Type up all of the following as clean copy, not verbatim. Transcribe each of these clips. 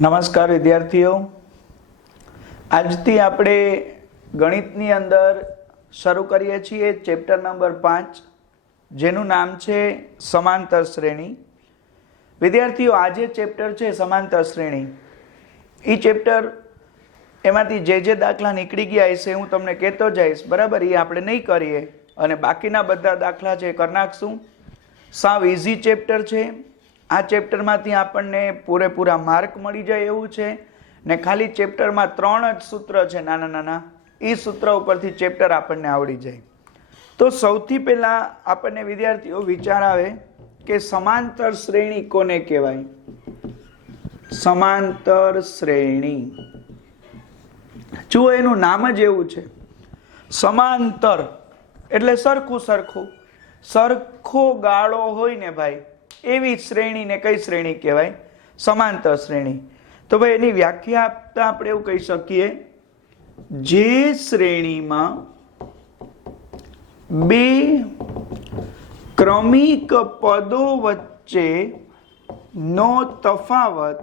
નમસ્કાર વિદ્યાર્થીઓ, આજથી આપણે ગણિતની અંદર શરૂ કરીએ છીએ ચેપ્ટર નંબર 5, જેનું નામ છે સમાંતર શ્રેણી. વિદ્યાર્થીઓ, આ જે ચેપ્ટર છે સમાંતર શ્રેણી, એ ચેપ્ટર એમાંથી જે દાખલા નીકળી ગયા હશે હું તમને કહેતો જઈશ, બરાબર? એ આપણે નહીં કરીએ અને બાકીના બધા દાખલા છે કરી નાખશું. સાવ ઇઝી ચેપ્ટર છે. આ ચેપ્ટરમાંથી આપણને પૂરેપૂરા માર્ક મળી જાય એવું છે ને. ખાલી ચેપ્ટરમાં 3 જ સૂત્ર છે નાના નાના, એ સૂત્ર ઉપરથી ચેપ્ટર આપણને આવડી જાય. તો સૌથી પહેલાં આપણને વિદ્યાર્થીઓ વિચાર આવે કે સમાંતર શ્રેણી કોને કહેવાય? સમાંતર શ્રેણી, જુઓ એનું નામ જ એવું છે. સમાંતર એટલે સરખું સરખું, સરખો ગાળો હોય ને ભાઈ, એવી શ્રેણીને કઈ શ્રેણી કહેવાય? સમાંતર શ્રેણી. તો ભાઈ એની વ્યાખ્યા આપતા આપણે એવું કહી શકીએ, જે શ્રેણીમાં બે ક્રમિક પદો વચ્ચે નો તફાવત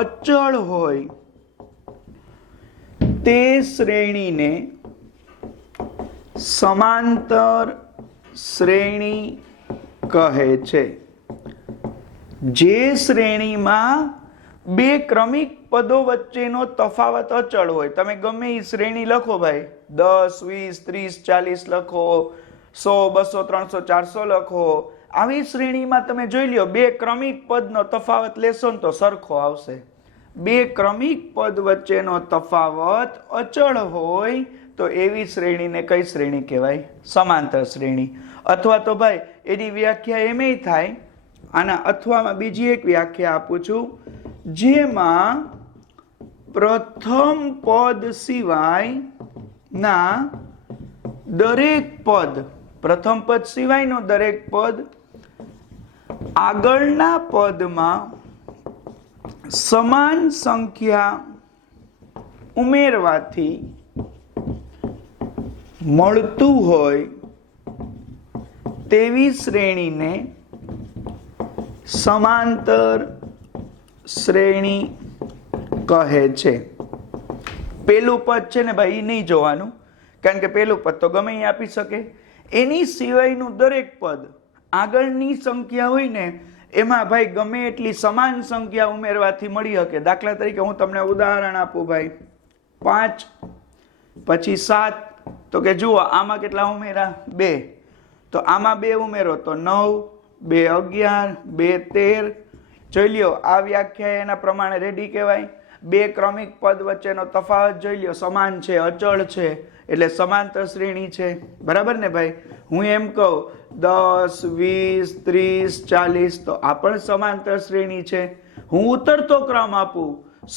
અચળ હોય તે શ્રેણીને સમાંતર શ્રેણી કહે છે. જે શ્રેણીમાં બે ક્રમિક પદો વચ્ચેનો તફાવત અચળ હોય, તમે ગમે એ શ્રેણી લખો ભાઈ, 10, 20, 30, 40 લખો, 100, 200, 300, 400 લખો, આવી શ્રેણીમાં તમે જોઈ લ્યો બે ક્રમિક પદનો તફાવત લેશો ને તો સરખો આવશે. બે ક્રમિક પદ વચ્ચેનો તફાવત અચળ હોય તો એવી શ્રેણીને કઈ શ્રેણી કહેવાય? સમાંતર શ્રેણી. અથવા તો ભાઈ એની વ્યાખ્યા એમ થાય, આના અથવામાં બીજી એક વ્યાખ્યા આપું છું, જેમાં પ્રથમ પદ સિવાયના દરેક પદ, પ્રથમ પદ સિવાયનો દરેક પદ આગળના પદમાં સમાન સંખ્યા ઉમેરવાથી મળતું હોય તેવી શ્રેણીને સમાંતર શ્રેણી કહે છે. પેલું પદ છે ને ભાઈ, એ નહીં જોવાનું, કારણ કે પેલું પદ તો ગમે એ આપી શકે. એની સિવાયનું દરેક પદ આગળની સંખ્યા હોય ને એમાં ભાઈ ગમે એટલી સમાન સંખ્યા ઉમેરવાથી મળી શકે. દાખલા તરીકે હું તમને ઉદાહરણ આપું ભાઈ, 5 પછી 7, તો કે જુઓ આમાં કેટલા ઉમેરા? 2. તો આમાં 2 ઉમેરો તો 9, 2 11, 2 13. જોઈ લ્યો, આ વ્યાખ્યા એના પ્રમાણે રેડી કહેવાય. બે ક્રમિક પદ વચ્ચેનો તફાવત જોઈ લ્યો, સમાન છે, અચળ છે, એટલે સમાંતર શ્રેણી છે. બરાબર ને ભાઈ? હું એમ કહું 10, 20, 30, 40, તો આ પણ સમાંતર શ્રેણી છે. હું ઉતરતો ક્રમ આપું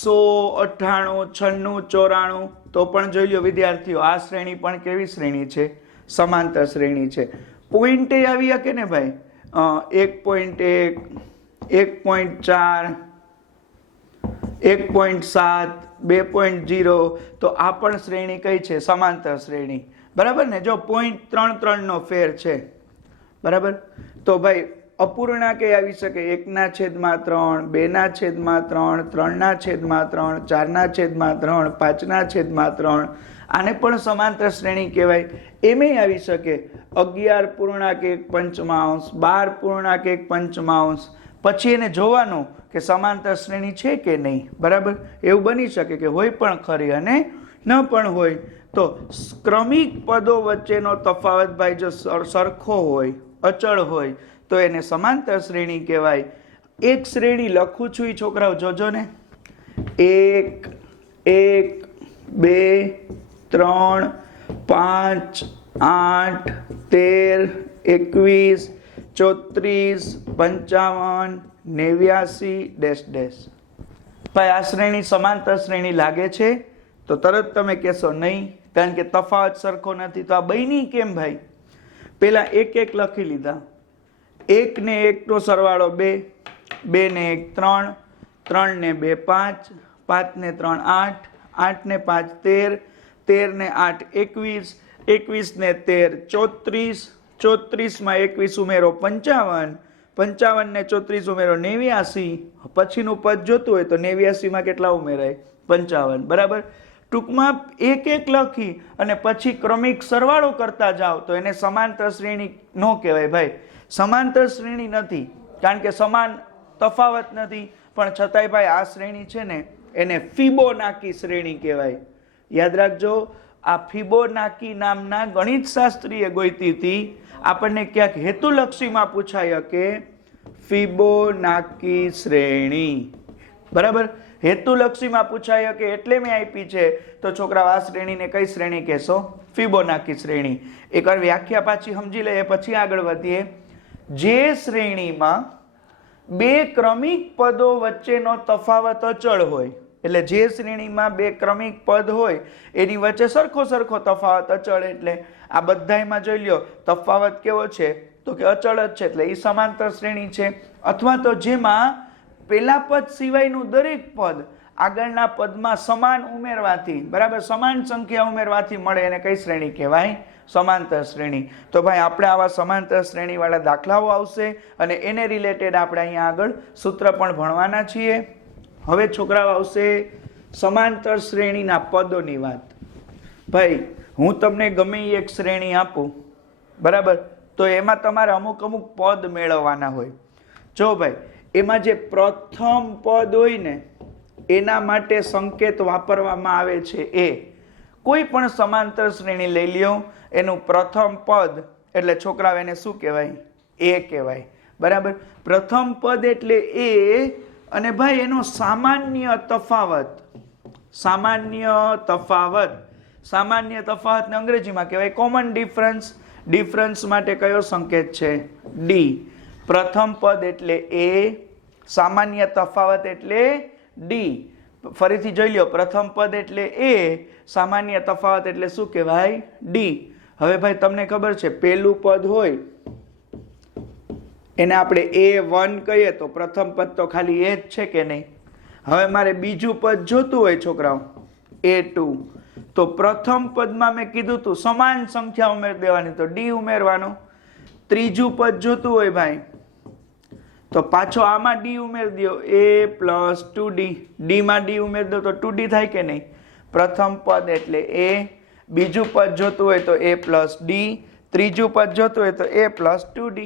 100, 98, 96, 94, તો પણ જોઈ લો વિદ્યાર્થીઓ, આ શ્રેણી પણ કેવી શ્રેણી છે? સમાંતર શ્રેણી છે. પોઈન્ટે આવી શકે ને ભાઈ, 1.1, 1.4, 1.7, 2.0, તો આ પણ શ્રેણી કઈ છે? સમાંતર શ્રેણી. બરાબર ને? જો 0.33 નો ફેર છે, બરાબર? તો ભાઈ અપૂર્ણાંક આવી શકે 1/3, 2/3, 3/3, 4/3, 5/3. આને પણ સમાંતર શ્રેણી કહેવાય. એમેય આવી શકે 11.1/5, 12.1/5. પછી એને જોવાનું કે સમાંતર શ્રેણી છે કે નહીં. બરાબર? એવું બની શકે કે હોય પણ ખરી અને ન પણ હોય. તો ક્રમિક પદો વચ્ચેનો તફાવત ભાઈ જો સરખો હોય, અચળ હોય, તો એને સમાંતર શ્રેણી કહેવાય. એક શ્રેણી લખું છું, એ છોકરાઓ જોજો ને, 1, 1, 2, 3, 5, 8, 13, 21, 34, 55, 89, .. ભાઈ આ શ્રેણી સમાંતર શ્રેણી લાગે છે? તો તરત તમે કહેશો નહીં, કારણ કે તફાવત સરખો નથી. તો આ બની કેમ ભાઈ? પેલા 1, 1 લખી લીધા. 1 ને 1 નો સરવાળો 2, 2 ને 1 3, 3 ને 2 5, 5 ને 3 8, 8 ને 5 13, 13 ને 8 21, 21 ને 13 34, 34 માં 21 ઉમેરો 55, 55 ને 34 ઉમેરો 89, પછીનું પદ જોતું હોય તો 89 માં કેટલા ઉમેરાય? 55, બરાબર. ટૂંકમાં એક એક લખી અને પછી ક્રમિક સરવાળો કરતા જાઓ તો એને સમાંતર શ્રેણી ન કહેવાય ભાઈ. સમાંતર શ્રેણી નથી, કારણ કે સમાન તફાવત નથી, પણ છતાંય ભાઈ આ શ્રેણી છે ને એને ફિબોનાકી શ્રેણી કહેવાય. યાદ રાખજો, આ ફિબોનાકી નામના ગણિત શાસ્ત્રીએ ગોતી હતી. આપણને ક્યાંક હેતુલક્ષીમાં પૂછાય કે ફિબોનાકી શ્રેણી, બરાબર. હેતુલક્ષીમાં પૂછાય કે એટલે મેં આપી છે. તો છોકરાઓ આ શ્રેણીને કઈ શ્રેણી કહેશો? ફિબોનાકી શ્રેણી. એકવાર વ્યાખ્યા પાછી સમજી લઈએ પછી આગળ વધીએ. જે શ્રેણીમાં બે ક્રમિક પદો વચ્ચેનો તફાવત અચળ હોય, એટલે જે શ્રેણીમાં બે ક્રમિક પદ હોય એની વચ્ચે સરખો તફાવત અચળ, એટલે આ બધાયમાં જોઈ લ્યો તફાવત કેવો છે તો કે અચળ જ છે, એટલે એ સમાંતર શ્રેણી છે. અથવા તો જેમાં પેલા પદ સિવાયનું દરેક પદ આગળના પદમાં સમાન ઉમેરવાથી, બરાબર, સમાન સંખ્યા ઉમેરવાથી મળે એને કઈ શ્રેણી કહેવાય? સમાંતર શ્રેણી. તો ભાઈ આપણે આવા સમાંતર શ્રેણી વાળા દાખલાઓ આવશે અને એને રિલેટેડ આપણે અહીંયા આગળ સૂત્ર પણ ભણવાના છીએ. હવે છોકરાઓ આવશે સમાંતર શ્રેણીના પદોની વાત. ભાઈ હું તમને ગમે એક શ્રેણી આપું, બરાબર, તો એમાં તમારે અમુક પદ મેળવવાના હોય. જો ભાઈ એમાં જે પ્રથમ પદ હોય ને એના માટે સંકેત વાપરવામાં આવે છે એ. કોઈ પણ સમાંતર શ્રેણી લઈ લ્યો, એનું પ્રથમ પદ એટલે છોકરાઓ એને શું કહેવાય? એ કહેવાય, બરાબર. પ્રથમ પદ એટલે એ, અને ભાઈ એનો સામાન્ય તફાવત ને અંગ્રેજીમાં કહેવાય કોમન ડિફરન્સ. ડિફરન્સ માટે કયો સંકેત છે? ડી. પ્રથમ પદ એટલે એ, સામાન્ય તફાવત એટલે ડી. ફરીથી જોઈ લો, પ્રથમ પદ એટલે એ, સામાન્ય તફાવત એટલે શું કહેવાય? ડી. હવે ભાઈ તમને ખબર છે પેલું પદ હોય એને આપણે A1 કહીએ તો પ્રથમ પદ તો ખાલી એ જ છે કે નહીં? હવે મારે બીજું પદ જોતું હોય છોકરાઓ A2, તો પ્રથમ પદમાં મેં કીધું તું સમાન સંખ્યા ઉમેર દેવાની, તો ડી ઉમેરવાનું. ત્રીજું પદ જોતું હોય ભાઈ તો પાછો આમાં ડી ઉમેર દો, A + 2D. ડી માં ડી ઉમેર દો તો 2D થાય કે નહીં? પ્રથમ પદ એટલે A, બીજું પદ જોતું હોય તો A + D, ત્રીજું પદ જોતું હોય તો A + 2D.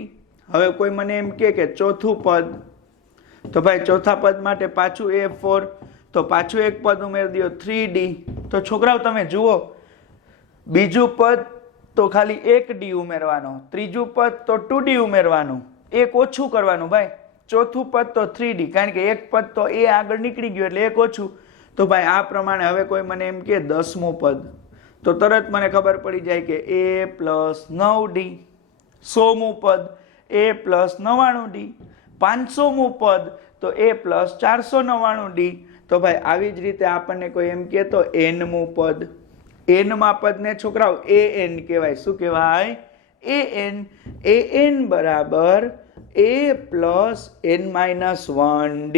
હવે કોઈ મને એમ કે ચોથું પદ, તો ભાઈ ચોથા પદ માટે પાછું A4, તો પાછું એક પદ ઉમેર દો 3D. તો છોકરાઓ તમે જુઓ, બીજું પદ તો ખાલી એક ડી ઉમેરવાનો, ત્રીજું પદ તો 2D ઉમેરવાનું, એક ઓછું કરવાનું ભાઈ. ચોથું પદ તો 3D, કારણ કે એક પદ તો એ આગળ નીકળી ગયું એટલે એક ઓછું. તો ભાઈ આ પ્રમાણે હવે કોઈ મને એમ કે 10મું પદ, તો તરત મને ખબર પડી જાય કે A + 9D. 100મું પદ A + 99D. 500મું પદ તો A + 499D. તો ભાઈ આવી જ રીતે આપણને કોઈ એમ કે તો nમું પદ, nમાં પદને છોકરાઓ an કહેવાય. શું કહેવાય? an. an બરાબર A + n-1D.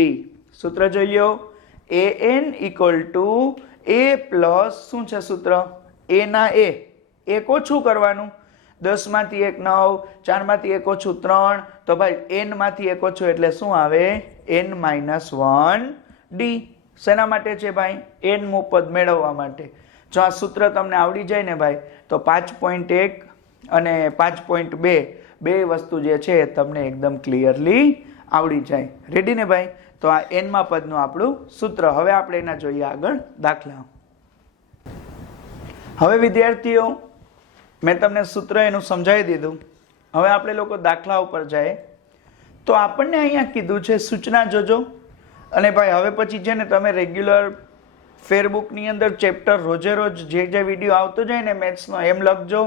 સૂત્ર જોઈ લો, an = A પ્લસ શું છે સૂત્ર? A ના A, એક ઓછું કરવાનું. 10 માંથી 1 9, 4 માંથી 1 ઓછું 3, તો ભાઈ n માંથી 1 ઓછું એટલે શું આવે? n-1D. શેના માટે છે ભાઈ? nમું પદ મેળવવા માટે. જો આ સૂત્ર તમને આવડી જાય ને ભાઈ તો 5.1 અને 5.2 બે વસ્તુ જે છે તમને એકદમ ક્લિયરલી આવડી જાય. રેડી ને ભાઈ? તો આ nમા પદનું આપણું સૂત્ર. હવે આપણે એના જોઈએ આગળ દાખલા. હવે વિદ્યાર્થીઓ મેં તમને સૂત્ર એનું સમજાવી દીધું. હવે આપણે લોકો દાખલા ઉપર જાય તો આપણને અહીંયા કીધું છે સૂચના જોજો. અને ભાઈ હવે પછી છે ને તમે રેગ્યુલર ફેરબુકની અંદર ચેપ્ટર રોજે રોજ જે વિડીયો આવતો જાય ને મેથ્સનો એમ લખજો,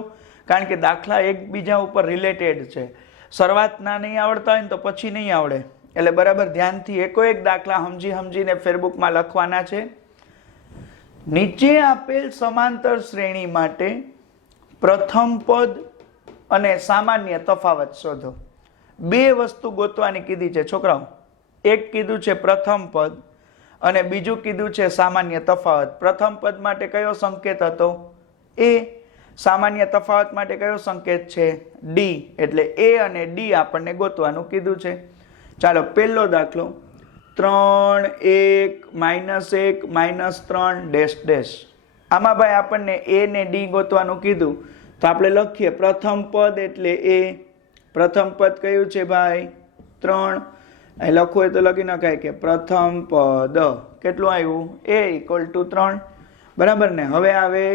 કારણ કે દાખલા એકબીજા ઉપર રિલેટેડ છે. શરૂઆતના નહીં આવડતા હોય ને તો પછી નહીં આવડે, એટલે બરાબર ધ્યાનથી એકો એક દાખલા સમજીને ફેરબુકમાં લખવાના છે. નીચે આપેલ સમાંતર શ્રેણી માટે પ્રથમ પદ અને સામાન્ય તફાવત શોધો. બે વસ્તુ ગોતવાની કીધી છે છોકરાઓ. એક કીધું છે પ્રથમ પદ અને બીજું કીધું છે સામાન્ય તફાવત. પ્રથમ પદ માટે કયો સંકેત હતો? A. સામાન્ય તફાવત માટે કયો સંકેત છે? ડી. એટલે એ અને ડી આપણને ગોતવાનું કીધું છે. ચાલો પહેલો દાખલો 3 1 -1 -3 ડેશ ડેશ. આમાં ભાઈ આપણને એ ને ડી ગોતવાનું કીધું તો આપણે લખીએ પ્રથમ પદ એટલે એ. પ્રથમ પદ કયું છે ભાઈ? 3. અહીં લખવું હોય તો લખી નખાય કે પ્રથમ પદ કેટલું આવ્યું? a = 3. બરાબર ને? હવે આવે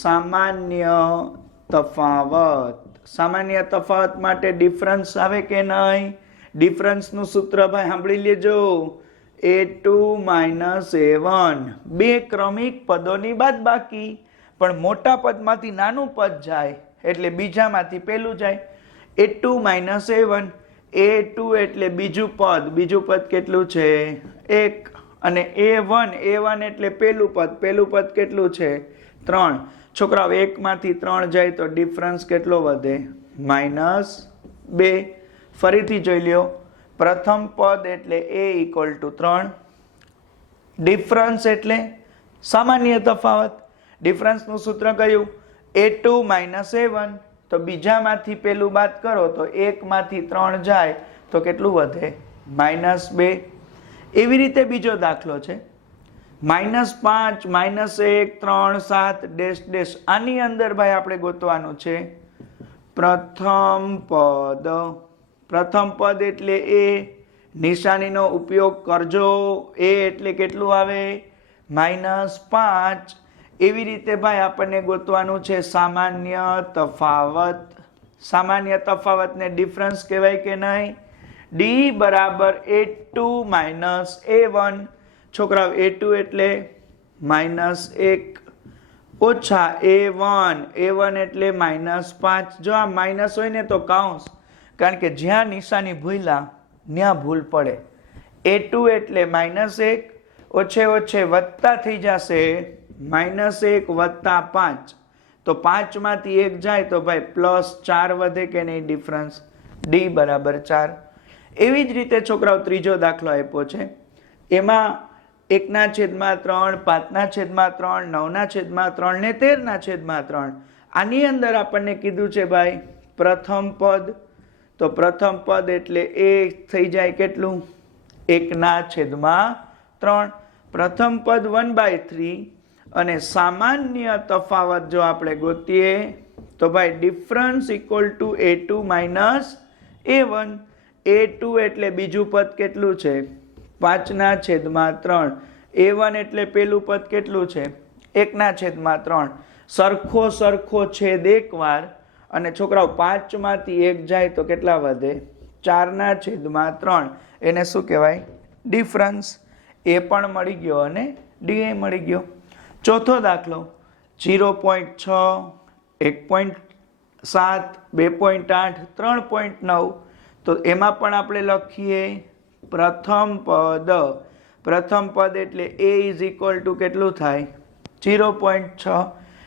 સામાન્ય તફાવત. સામાન્ય તફાવત માટે ડિફરન્સ આવે કે નહીં? ડિફરન્સનું સૂત્ર ભાઈ સાંભળી લેજો. a2 - a1 બે ક્રમિક પદોની બાદબાકી. પણ મોટા પદમાંથી નાનું પદ જાય એટલે બીજામાંથી પહેલું જાય. a2 - a1. a2 એટલે બીજું પદ કેટલું છે? 1. અને a1 એટલે પહેલું પદ કેટલું છે? 3. છોકરાઓ 1 માંથી 3 જાય તો ડિફરન્સ કેટલો વધે? -2. ફરીથી જોઈ લ્યો. પ્રથમ પદ એટલે a = 3. ડિફરન્સ એટલે સામાન્ય તફાવત. ડિફરન્સનું સૂત્ર કયું? a2 - a1. તો બીજામાંથી પેલું બાદ કરો તો 1 માંથી 3 જાય તો કેટલું વધે? -2. એવી રીતે બીજો દાખલો છે -5 -1 3 7 ડેશ ડેશ. આની અંદર ભાઈ આપણે ગોતવાનું છે પ્રથમ પદ. પ્રથમ પદ એટલે એ. નિશાનીનો ઉપયોગ કરજો. એ એટલે કેટલું આવે? -5. એવી રીતે ભાઈ આપણને ગોતવાનું છે સામાન્ય તફાવત. સામાન્ય તફાવતને ડિફરન્સ કહેવાય કે નહીં? d = a2 - a1. છોકરાઓ a2 એટલે -1 ઓછા a1 એટલે -5. જો આ માઇનસ હોય ને તો કાઉન્સ, કારણ કે જ્યાં નિશાની ભૂલ્યા ત્યાં ભૂલ પડે. a2 એટલે -1 ઓછે ઓછે વત્તા થઈ જશે -1 + 5. તો 5 માંથી 1 જાય તો ભાઈ +4 વધે કે નહીં ડિફરન્સ? d = 4. એવી જ રીતે છોકરાઓ ત્રીજો દાખલો આપ્યો છે. એમાં 1/3 5/3 9/3 ને 13/3. આની અંદર આપણને કીધું છે ભાઈ પ્રથમ પદ. તો પ્રથમ પદ એટલે એ થઈ જાય કેટલું? 1/3. પ્રથમ પદ 1/3 અને સામાન્ય તફાવત જો આપણે ગોતીએ તો ભાઈ ડિફરન્સ = a2 - a1. a2 એટલે બીજું પદ કેટલું છે? 5/3. a1 એટલે પેલું પદ કેટલું છે? 1/3. સરખો છેદ એકવાર અને છોકરાઓ 5 માંથી 1 જાય તો કેટલા વધે? 4/3. એને શું કહેવાય? ડિફરન્સ. એ પણ મળી ગયો અને ડી એ મળી ગયો. ચોથો દાખલો 0.6 1.7 2.8 3.9. તો એમાં પણ આપણે લખીએ પ્રથમ પદ. પ્રથમ પદ એટલે a = કેટલું થાય? 0.6.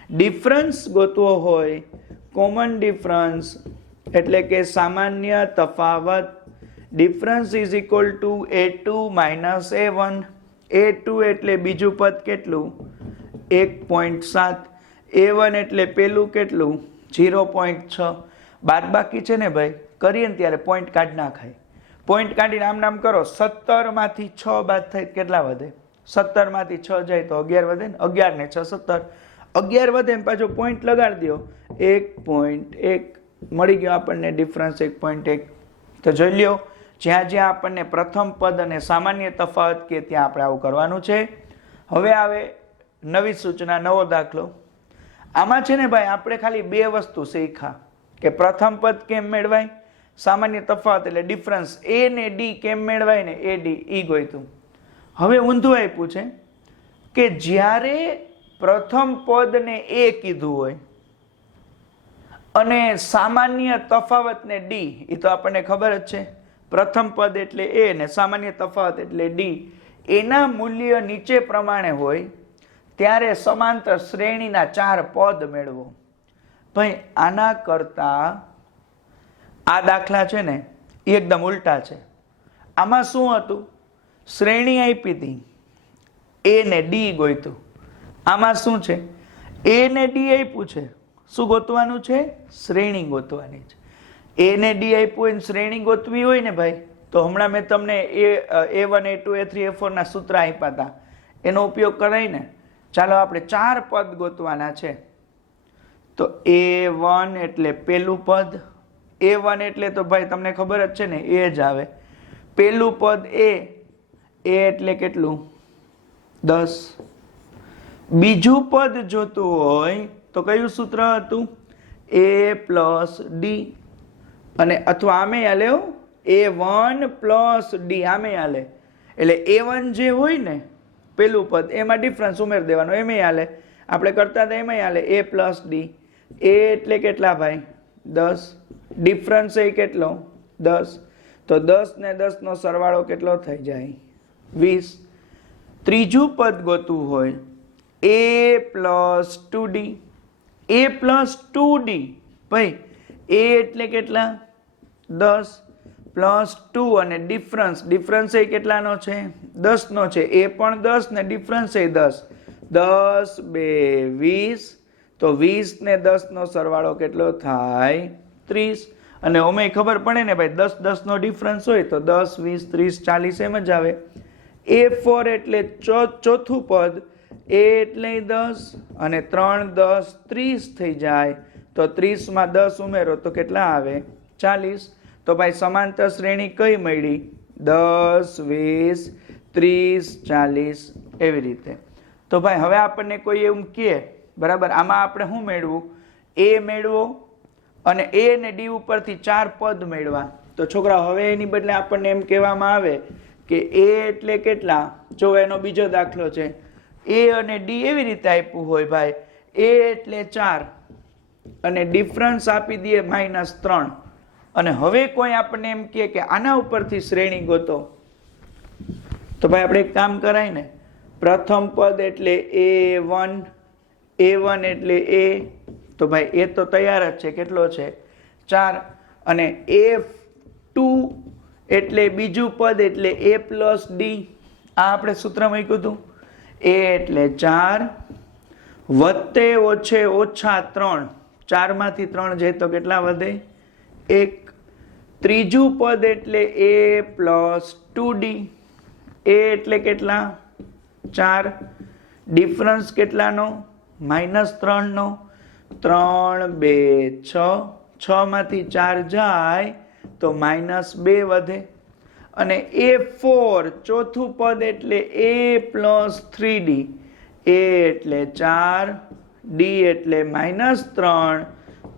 ડિફરન્સ ગોતવો હોય, કોમન ડિફરન્સ એટલે કે સામાન્ય તફાવત. Difference = a2 - a1. a2 એટલે બીજું પદ કેટલું? 1.7. a1 એટલે પેલું કેટલું? 0.6. બાદબાકી છે ને ભાઈ, કરીએ ને ત્યારે પોઈન્ટ કાઢી નાખાય. પોઈન્ટ કાઢીને આમ નામ કરો. 17 માંથી 6 બાદ થાય કેટલા વધે? 17 માંથી 6 જાય તો 11 વધે ને? 11 ને 6 17. 11 વધે ને પાછો પોઈન્ટ લગાડી દો 1.1. મળી ગયો આપણને ડિફરન્સ 1.1. તો જોઈ લ્યો, જ્યાં જ્યાં આપણને પ્રથમ પદ અને સામાન્ય તફાવત કે ત્યાં આપણે આવું કરવાનું છે. હવે આવે નવી સૂચના, નવો દાખલો. આમાં છે ને ભાઈ આપણે ખાલી બે વસ્તુ શીખ્યા કે પ્રથમ પદ કેમ મેળવાય, સામાન્ય તફાવત એટલે ડિફરન્સ a ને d કેમ મેળવાય ને a d ઈ ગોઈતું. હવે ઊંધું આપ્યું છે કે જ્યારે પ્રથમ પદને a કીધું હોય અને સામાન્ય તફાવતને d, એ તો આપણને ખબર જ છે. પ્રથમ પદ એટલે a ને સામાન્ય તફાવત એટલે d. એના મૂલ્ય નીચે પ્રમાણે હોય ત્યારે સમાંતર શ્રેણીના 4 પદ મેળવો. ભાઈ આના કરતા આ દાખલા છે ને એ એકદમ ઉલટા છે. આમાં શું હતું? શ્રેણી આપી હતી, a ને d ગોઈતું. આમાં શું છે? a ને d આપ્યું છે શું ગોતવાનું છે? શ્રેણી ગોતવાની છે. એ ને ડી આપ્યું હોય ને શ્રેણી ગોતવી હોય ને ભાઈ, તો હમણાં મેં તમને A1 A2 A3 A4 ના સૂત્ર આપ્યા હતા, એનો ઉપયોગ કરાય ને. ચાલો આપણે 4 પદ ગોતવાના છે. તો A1 એટલે પેલું પદ, A1 એટલે તો ભાઈ તમને ખબર જ છે ને, એ જ આવે. પેલું પદ એ એટલે કેટલું? 10. બીજું પદ જોતું હોય તો કયું સૂત્ર હતું? A પ્લસ ડી, અને અથવા આમે હાલે A1 પ્લસ ડી, આમે હાલે. એટલે A1 જે હોય ને પેલું પદ, એમાં ડિફરન્સ ઉમેરી દેવાનો, એમાં હાલે. આપણે કરતા હતા એમાં હાલે, A પ્લસ ડી. A એટલે કેટલા ભાઈ? 10. ડિફરન્સ એ કેટલો? 10. તો 10 ને 10 નો સરવાળો કેટલો થઈ જાય? 20. ત્રીજું પદ ગોતવું હોય A plus 2D. A plus 2D ભાઈ, A એટલે કેટલા? 10 પ્લસ 2 અને ડિફરન્સ એ કેટલાનો છે? 10 નો છે. એ પણ 10 ને ડિફરન્સ એ 10. 10 2 20. તો 20 ને 10 નો સરવાળો કેટલો થાય? 30. અને ઓમે ખબર પડે ને ભાઈ, 10 10 નો ડિફરન્સ હોય તો 10 20 30 40 એમ જ આવે. A4 એટલે ચોથું પદ, A એટલે 10 અને 3 10 30 થઈ જાય. તો 30 માં 10 ઉમેરો તો કેટલા આવે? 40. તો ભાઈ સમાંતર શ્રેણી કઈ મળી? 10 20 30 40 એવી રીતે. તો ભાઈ હવે આપણને કોઈ એવું કહે, બરાબર, આમાં આપણે શું મેળવું? A મેળવો અને A ને D ઉપરથી 4 પદ મેળવા. તો છોકરા હવે એની બદલે આપણને એમ કહેવામાં આવે કે A એટલે કેટલા? જો એનો બીજો દાખલો છે. A અને D એવી રીતે આપ્યું હોય ભાઈ, A એટલે 4 અને ડિફરન્સ આપી દઈએ -3. અને હવે કોઈ આપણને એમ કહે કે આના ઉપરથી શ્રેણી ગોતો, તો ભાઈ આપણે એક કામ કરાય ને. પ્રથમ પદ એટલે A1, A1 એટલે A, તો ભાઈ એ તો તૈયાર જ છે, કેટલો છે? 4. અને A2 એટલે બીજું પદ એટલે A પ્લસ ડી, આ આપણે સૂત્ર મૂક્યું હતું. A એટલે 4 વત્તે ઓછે ઓછા 3, 4 માંથી 3 જાય તો કેટલા વધે? 1. ત્રીજું પદ એટલે A પ્લસ 2D, A એટલે કેટલા? 4. ડિફરન્સ કેટલાનો? -3 નો. 3 2 6, 6 માંથી 4 જાય તો -2 વધે. અને A4 ચોથું પદ એટલે A પ્લસ 3D, A એટલે 4, D એટલે -3,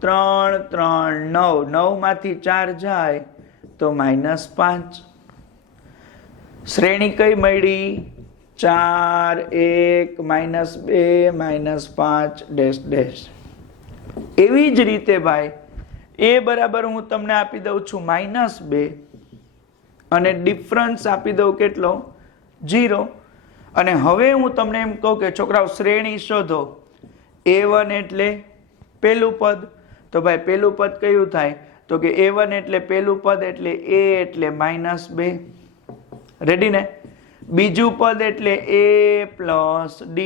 3 3 9, 9 માંથી 4 જાય તો -5. શ્રેણી કઈ મળી? 4 1 -2 -5 ડેશ ડેશ. એવી જ રીતે ભાઈ A બરાબર હું તમને આપી દઉં છું -2 અને ડિફરન્સ આપી દઉં કેટલો? 0. અને હવે હું તમને એમ કહું કે છોકરાઓ શ્રેણી શોધો. A1 એટલે પેલું પદ, તો ભાઈ પેલું પદ કયું થાય? તો કે A1 એટલે પેલું પદ એટલે A એટલે -2. રેડી ને? બીજું પદ એટલે A પ્લસ D,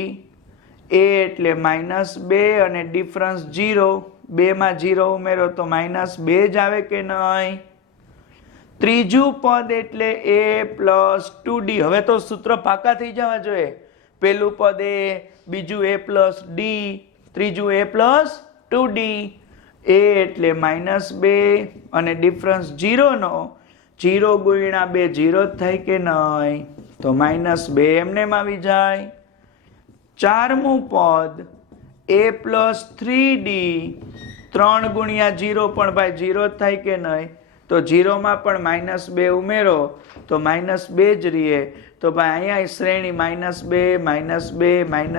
A એટલે -2 અને ડિફરન્સ 0. 2 માં 0 ઉમેરો તો -2 જ આવે કે નહીં? ત્રીજું પદ એટલે A પ્લસ 2D. હવે તો સૂત્ર પાકા થઈ જવા જોઈએ. પેલું પદ A, બીજું A પ્લસ D, ત્રીજું A પ્લસ 2D. A એટલે -2 અને ડિફરન્સ 0 નો. 0 ગુણ્યા 2 0 જ થાય કે નહીં? તો -2 એમને આવી જાય. ચારમું પદ A પ્લસ 3D, 3 ગુણ્યા 0 પણ ભાઈ 0 જ થાય કે નહીં? તો 0 માં પણ -2 ઉમેરો તો -2 જ રહે. તો ભાઈ અહીંયા શ્રેણી -2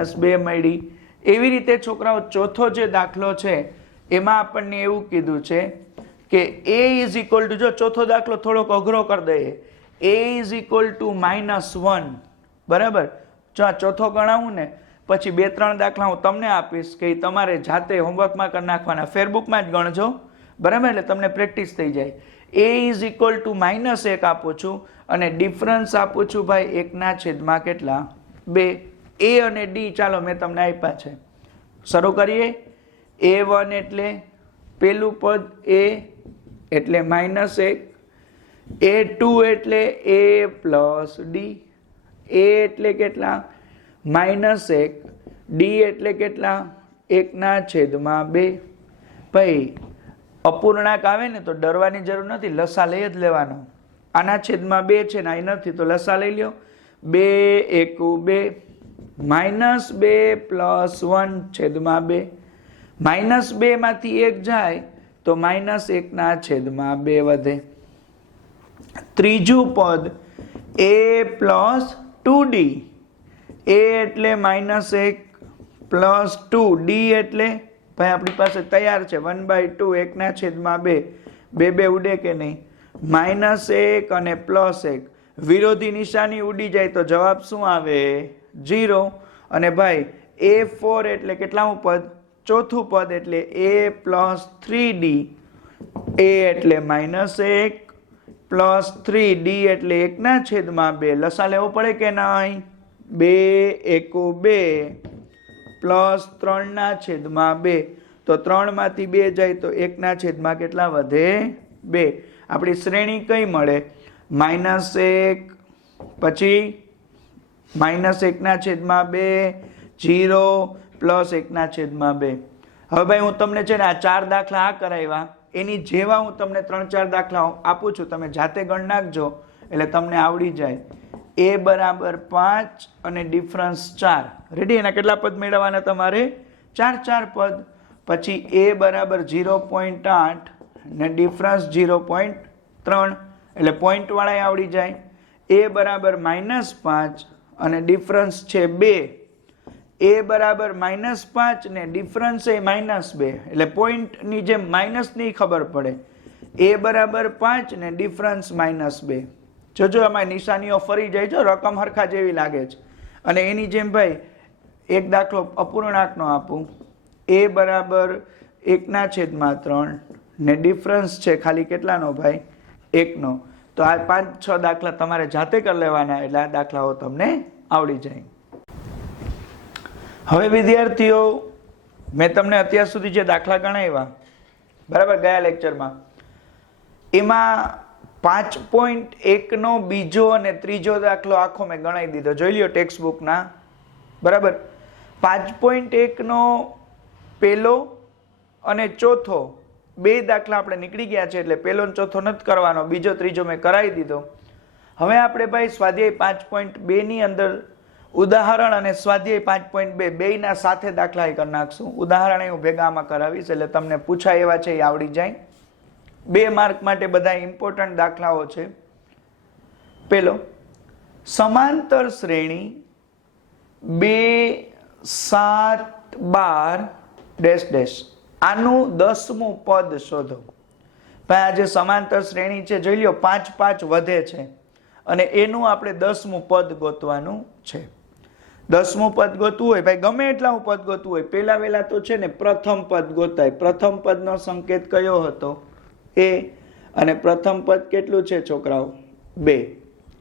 -2 મળી. એવી રીતે છોકરાઓ ચોથો જે દાખલો છે એમાં આપણને એવું કીધું છે કે A ઇઝ ઇક્વલ ટુ, જો ચોથો દાખલો થોડોક અઘરો કરી દઈએ. A ઇઝ ઇક્વલ ટુ -1, બરાબર. જો આ ચોથો ગણાવું ને પછી 2-3 દાખલા હું તમને આપીશ કે તમારે જાતે હોમવર્કમાં કરી નાખવાના, ફેરબુકમાં જ ગણજો, બરાબર, એટલે તમને પ્રેક્ટિસ થઈ જાય. A ઇઝ ઇક્વલ ટુ -1 આપું છું અને ડિફરન્સ આપું છું ભાઈ 1/, કેટલા? 2. A અને D ચાલો મેં તમને આપ્યા છે. શરૂ કરીએ. A1 એટલે પેલું પદ A એટલે -1, A2 એટલે A પ્લસ D, A એટલે કેટલા -1, D એટલે કેટલા 1/2. ભાઈ અપૂર્ણાંક આવે ને તો ડરવાની જરૂર નથી, લસા લઈ જ લેવાનો. આના છેદમાં 2 છે ને અહીં નથી તો લસા લઈ લ્યો. 2 એકુ 2, -2 પ્લસ 1 છેદમાં 2, -2 માંથી 1 જાય તો -1/2 વધે. ત્રીજું પદ A પ્લસ 2D, A એટલે -1 પ્લસ 2, D એટલે ભાઈ આપણી પાસે તૈયાર છે 1/2, 1/2, 2 ઉડે કે નહીં, -1 અને +1, વિરોધી નિશાની ઉડી જાય તો જવાબ શું આવે 0. અને ભાઈ A4 એટલે કેટલામું પદ ચોથું પદ એટલે A પ્લસ 3D, A એટલે -1 પ્લસ 3D એટલે 1/2, લસા લેવો પડે કે નહીં, 2 એકુ 2 પ્લસ 3/2, તો 3 માંથી 2 જાય તો 1/2 કેટલા વધે 2. આપણી શ્રેણી કઈ મળે -1 પછી -1/2 0 પ્લસ 1/2. હવે ભાઈ હું તમને છે ને આ 4 દાખલા આ કરાવ્યા એની જેવા હું તમને 3-4 દાખલા આપું છું, તમે જાતે ગણ નાખજો એટલે તમને આવડી જાય. A બરાબર 5 અને ડિફરન્સ 4, રેડી. એના કેટલા પદ મેળવવાના તમારે 4 પદ. પછી A બરાબર 0.8 ને ડિફરન્સ 0.3 એટલે પોઈન્ટ વાળા આવડી જાય. A બરાબર -5 અને ડિફરન્સ છે 2, A બરાબર -5 ને ડિફરન્સ એ -2 એટલે પોઈન્ટની જેમ માઇનસની ખબર પડે. A બરાબર 5 ને ડિફરન્સ -2. જોજો આમાં નિશાનીઓ ફરી જાય છે, રકમ હરખા જેવી લાગે છે. અને એની જેમ ભાઈ એક દાખલો અપૂર્ણાંકનો આપું, A બરાબર 1/3 ને ડિફરન્સ છે ખાલી કેટલાનો ભાઈ 1નો. તો આ 5-6 દાખલા તમારે જાતે કરી લેવાના એટલે આ દાખલાઓ તમને આવડી જાય. હવે વિદ્યાર્થીઓ મેં તમને અત્યાર સુધી જે દાખલા ગણાવ્યા બરાબર ગયા લેક્ચરમાં, એમાં 5.1 નો બીજો અને ત્રીજો દાખલો આખો મેં ગણાવી દીધો, જોઈ લ્યો ટેક્સ્ટ બુકના બરાબર. 5.1 નો પહેલો અને ચોથો 2 દાખલા આપણે નીકળી ગયા છે એટલે પહેલો અને ચોથો નથી કરવાનો, બીજો ત્રીજો મેં કરાવી દીધો. હવે આપણે ભાઈ સ્વાધ્યાય 5.2 ની અંદર ઉદાહરણ અને સ્વાધ્યાય 5.2 બેયના સાથે દાખલા કરી નાખશું. ઉદાહરણ હું ભેગા આમાં કરાવીશ એટલે તમને પૂછાય એવા છે એ આવડી જાય. 2 માર્ક માટે બધા ઇમ્પોર્ટન્ટ દાખલાઓ છે. પેલો સમાંતર શ્રેણી 2 7 12 ડેશ ડેશ, આનું 10મું પદ શોધો. ભાઈ આ જે સમાંતર શ્રેણી છે જોઈ લ્યો 5 5 વધે છે અને એનું આપણે 10મું પદ ગોતવાનું છે. 10મું પદ ગોતવું હોય ભાઈ ગમે એટલાનું પદ ગોતવું હોય, પહેલા વહેલા તો છે ને પ્રથમ પદ ગોતાય. પ્રથમ પદનો સંકેત કયો હતો A, અને પ્રથમ પદ કેટલું છે છોકરાઓ 2.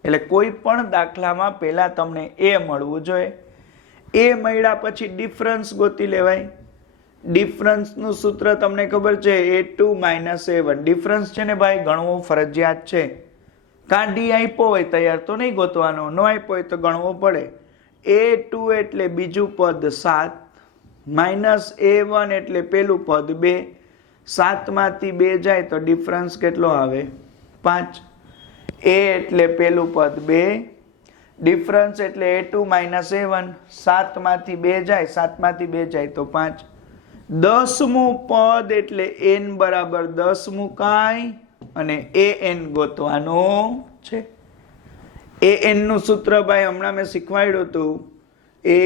એટલે કોઈ પણ દાખલામાં પહેલા તમને A મળવું જોઈએ. A મળ્યા પછી ડિફરન્સ ગોતી લેવાય. ડિફરન્સનું સૂત્ર તમને ખબર છે A2 - A1. ડિફરન્સ છે ને ભાઈ ગણવો ફરજિયાત છે. કાં D આપ્યો હોય તૈયાર તો નહીં ગોતવાનો, ન આપ્યો હોય તો ગણવો પડે. A2 એટલે બીજું પદ 7 -A1 એટલે પેલું પદ 2, 7 માંથી 2 જાય તો ડિફરન્સ કેટલો આવે 5. A એટલે પેલું પદ 2, ડિફરન્સ એટલે A2 - A1, 7 માંથી 2 જાય, 7 માંથી 2 જાય તો 5. 10મું પદ એટલે n બરાબર 10 મુકાય અને an ગોતવાનો છે. an નું સૂત્ર ભાઈ હમણાં મેં શીખવાડ્યું હતું, A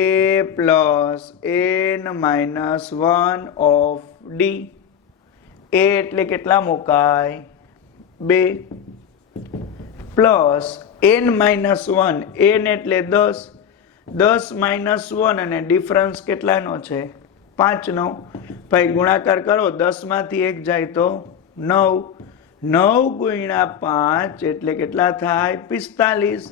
plus n - 1 of D. A એટલે કેટલા મુકાય 2 પ્લસ n - 1, n એટલે 10, 10 - 1 અને ડિફરન્સ કેટલાનો છે 5 નો. ભાઈ ગુણાકાર કરો, 10 માંથી 1 જાય તો 9, 9 ગુણ્યા 5 એટલે કેટલા થાય 45,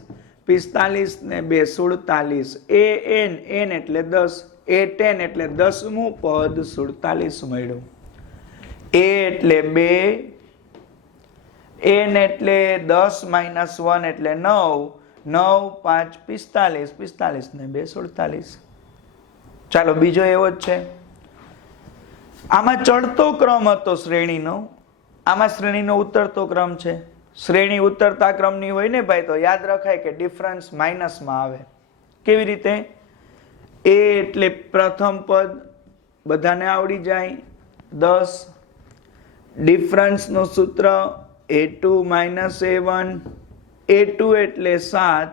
45 ને 2 47. n એટલે 10, A10 એટલે 10મું પદ 47 મળ્યું. A એટલે 2, n એટલે 10 માઇનસ 1 એટલે 9, 9 5 45, 45 ને 2 47. ચાલો બીજો એવો જ છે. આમાં ચડતો ક્રમ હતો શ્રેણીનો, આમાં શ્રેણીનો ઉતરતો ક્રમ છે. શ્રેણી ઉતરતા ક્રમની હોય ને ભાઈ તો યાદ રખાય કે ડિફરન્સ માઇનસમાં આવે. કેવી રીતે? A એટલે પ્રથમ પદ બધાને આવડી જાય 10, ડિફરન્સનું સૂત્ર A2 માઇનસ A1, A2 એટલે 7,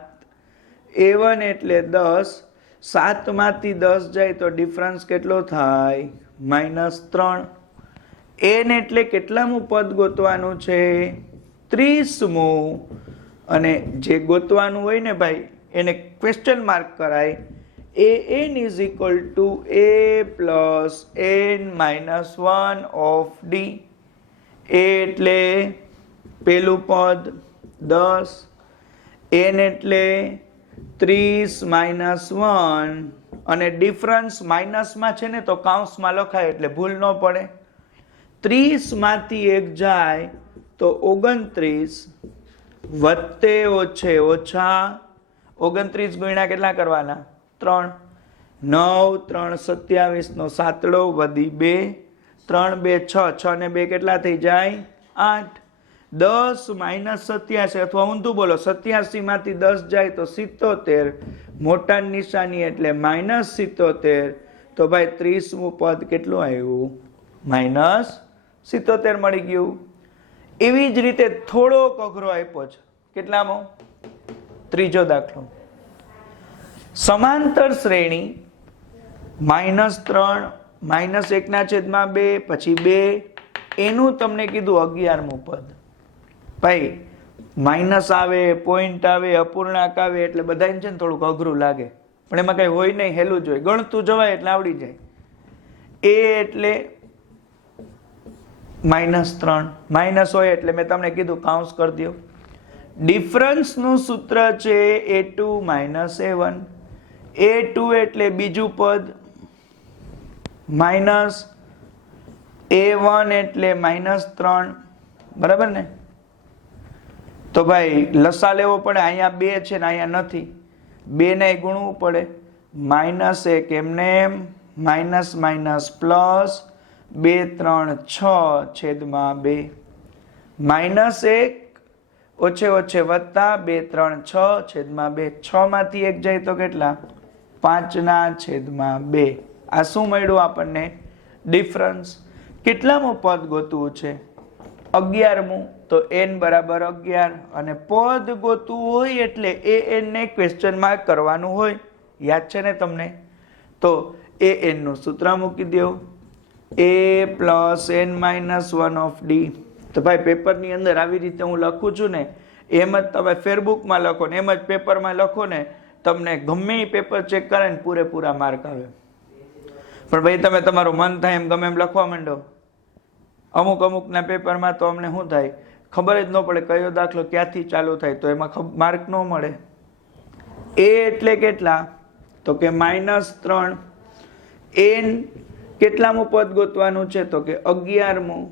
A1 એટલે 10, 7 માંથી 10 જાય તો ડિફરન્સ કેટલો થાય? -3. n એટલે કેટલામું પદ ગોતવાનું છે? 30મું. અને જે ગોતવાનું હોય ને ભાઈ એને ક્વેશ્ચન માર્ક કરાય. an is equal to a plus n minus 1 of d. a એટલે પેલું પદ 10, n એટલે 30 માઇનસ 1 અને ડિફરન્સ માઇનસમાં છે ને તો કાઉન્સમાં લખાય એટલે ભૂલ ન પડે. 30 માંથી 1 જાય તો 29 વત્તે ઓછે ઓછા 29 ગુણ્યા કેટલા કરવાના? 3. 9 3 27 નો સાતડો વધી 2, 3 2 6, 6 ને 2 કેટલા થઈ જાય? 8. 10 માઇનસ 87 અથવા ઊંધું બોલો 87 માંથી 10 જાય તો 77, મોટા નિશાની એટલે -77. તો ભાઈ 30મું પદ કેટલું આવ્યું? -77 મળી ગયું. એવી જ રીતે થોડોક અઘરો આપ્યો છે. કેટલામો? ત્રીજો દાખલો. સમાંતર શ્રેણી -3 -1/2 પછી 2, એનું તમને કીધું 11મું પદ. ભાઈ માઇનસ આવે, પોઈન્ટ આવે, અપૂર્ણાંક આવે એટલે બધાને છે ને થોડુંક અઘરું લાગે, પણ એમાં કઈ હોય નહીં, હેલું જ હોય, ગણતું જવાય એટલે આવડી જાય. A એટલે -3, માઇનસ હોય એટલે મેં તમને કીધું કાઉન્સ કરી દો. ડિફરન્સનું સૂત્ર છે A2 માઇનસ A1. A2 એટલે બીજું પદ માઇનસ A1 એટલે -3, બરાબર ને? તો ભાઈ લસા લેવો પડે. અહીંયા 2 છે ને અહીંયા નથી, 2 ને ગુણવું પડે. -1 એમને એમ, માઇનસ માઇનસ પ્લસ 2 3 6 છેદમાં 2, -1 ઓછે ઓછે વત્તા 2 3 6 છેદમાં 2, 6 માંથી 1 જાય તો કેટલા? 5/2. આ શું મળ્યું આપણને? ડિફરન્સ. કેટલામું પદ ગોતવું છે? 11મું. તો n બરાબર 11 અને પદ ગોતવું હોય એટલે an ને ક્વેશ્ચન માર્ક કરવાનું હોય. યાદ છે ને તમને? તો an નું સૂત્ર મૂકી દો, a plus n minus 1 of d. તો ભાઈ પેપરની અંદર આવી રીતે હું લખું છું ને એમ જ તમે ફેરબુકમાં લખો ને એમ જ પેપરમાં લખો ને, તમને ગમે એ પેપર ચેક કરે ને પૂરેપૂરા માર્ક આવે. પણ ભાઈ તમે તમારું મન થાય એમ ગમે એમ લખવા માંડો. અમુકના પેપરમાં તો અમને શું થાય ખબર જ ન પડે કયો દાખલો ક્યાંથી ચાલુ થાય, તો એમાં માર્ક ન મળે. a એટલે કેટલા? તો કે -3. n કેટલામું પદ ગોતવાનું છે? તો કે 11મું.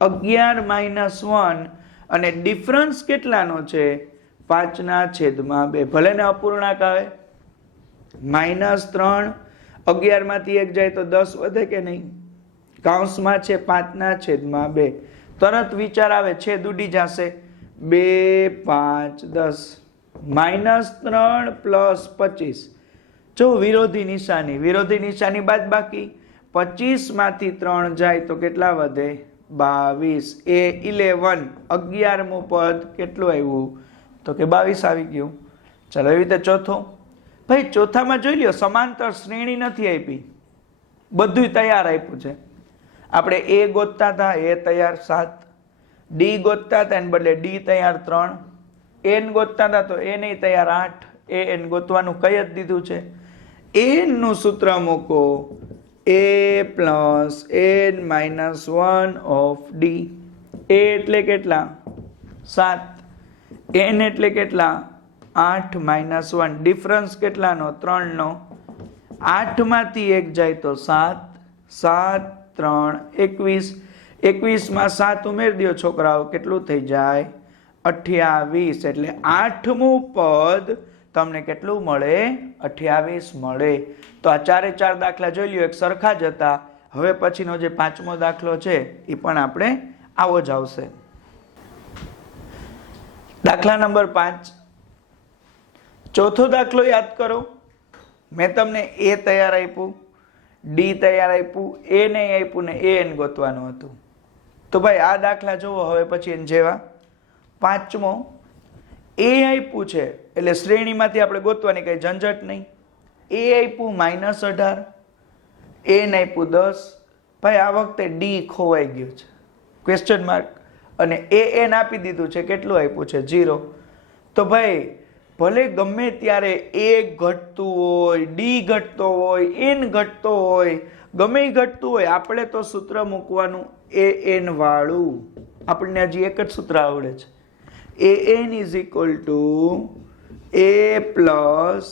11 - 1 અને ડિફરન્સ કેટલાનો છે? 5/2. ભલે ને અપૂર્ણાંક આવે. -3, 11 માંથી 1 જાય તો 10 વધે કે નહીં? કાઉન્સમાં છે 5/2. તરત વિચાર આવે, છેદ ઉડી જશે. 2 5 10. -3 પ્લસ 25. જો વિરોધી નિશાની બાદ બાકી. 25 માંથી 3 જાય તો કેટલા વધે? 22. એ 11, 11મું પદ કેટલું આવ્યું? તો કે 22 આવી ગયું. ચાલો એવી રીતે ચોથો. ભાઈ ચોથામાં જોઈ લ્યો, સમાંતર શ્રેણી નથી આપી, બધું તૈયાર આપ્યું છે. આપણે a ગોતતા હતા, a તૈયાર 7, d ગોતતા હતા એને બદલે d તૈયાર 3, n ગોતતા હતા તો n તૈયાર 8, an ગોતવાનું કઈ જ દીધું છે. an નું સૂત્ર મૂકો, a plus n minus 1 of d. a એટલે કેટલા? 7. n એટલે કેટલા? 8 - 1. ડિફરન્સ કેટલાનો? 3 નો. 8 માંથી 1 જાય તો 7, 7 3 21, 21 માં 7 ઉમેરી દો છોકરાઓ, કેટલું થઈ જાય? 28. એટલે 8મું પદ તમને કેટલું મળે? 28 મળે. તો આ 4 દાખલા જોઈ લ્યો, એક સરખા જ હતા. હવે પછીનો જે 5મો દાખલો છે એ પણ આપણે આવો જ આવશે. દાખલા નંબર 5. ચોથો દાખલો યાદ કરો. મેં તમને એ તૈયાર આપ્યું, ડી તૈયાર આપ્યું, એ નહીં આપ્યું ને એ એન ગોતવાનું હતું. તો ભાઈ આ દાખલા જુઓ હવે પછી એન જેવા. 5મો એ આપ્યું છે એટલે શ્રેણીમાંથી આપણે ગોતવાની કઈ ઝંઝટ નહીં. એ આપ્યું -18, એ ને આપ્યું 10. ભાઈ આ વખતે ડી ખોવાઈ ગયું છે, ક્વેશ્ચન માર્ક, અને એ એન આપી દીધું છે, કેટલું આપ્યું છે? 0. તો ભાઈ ભલે ગમે ત્યારે એ ઘટતું હોય, ડી ઘટતો હોય, એન ઘટતો હોય, ગમે ઘટતું હોય, આપણે તો સૂત્ર મૂકવાનું એ એન વાળું. આપણને હજી એક જ સૂત્ર આવડે છે, an is equal to a plus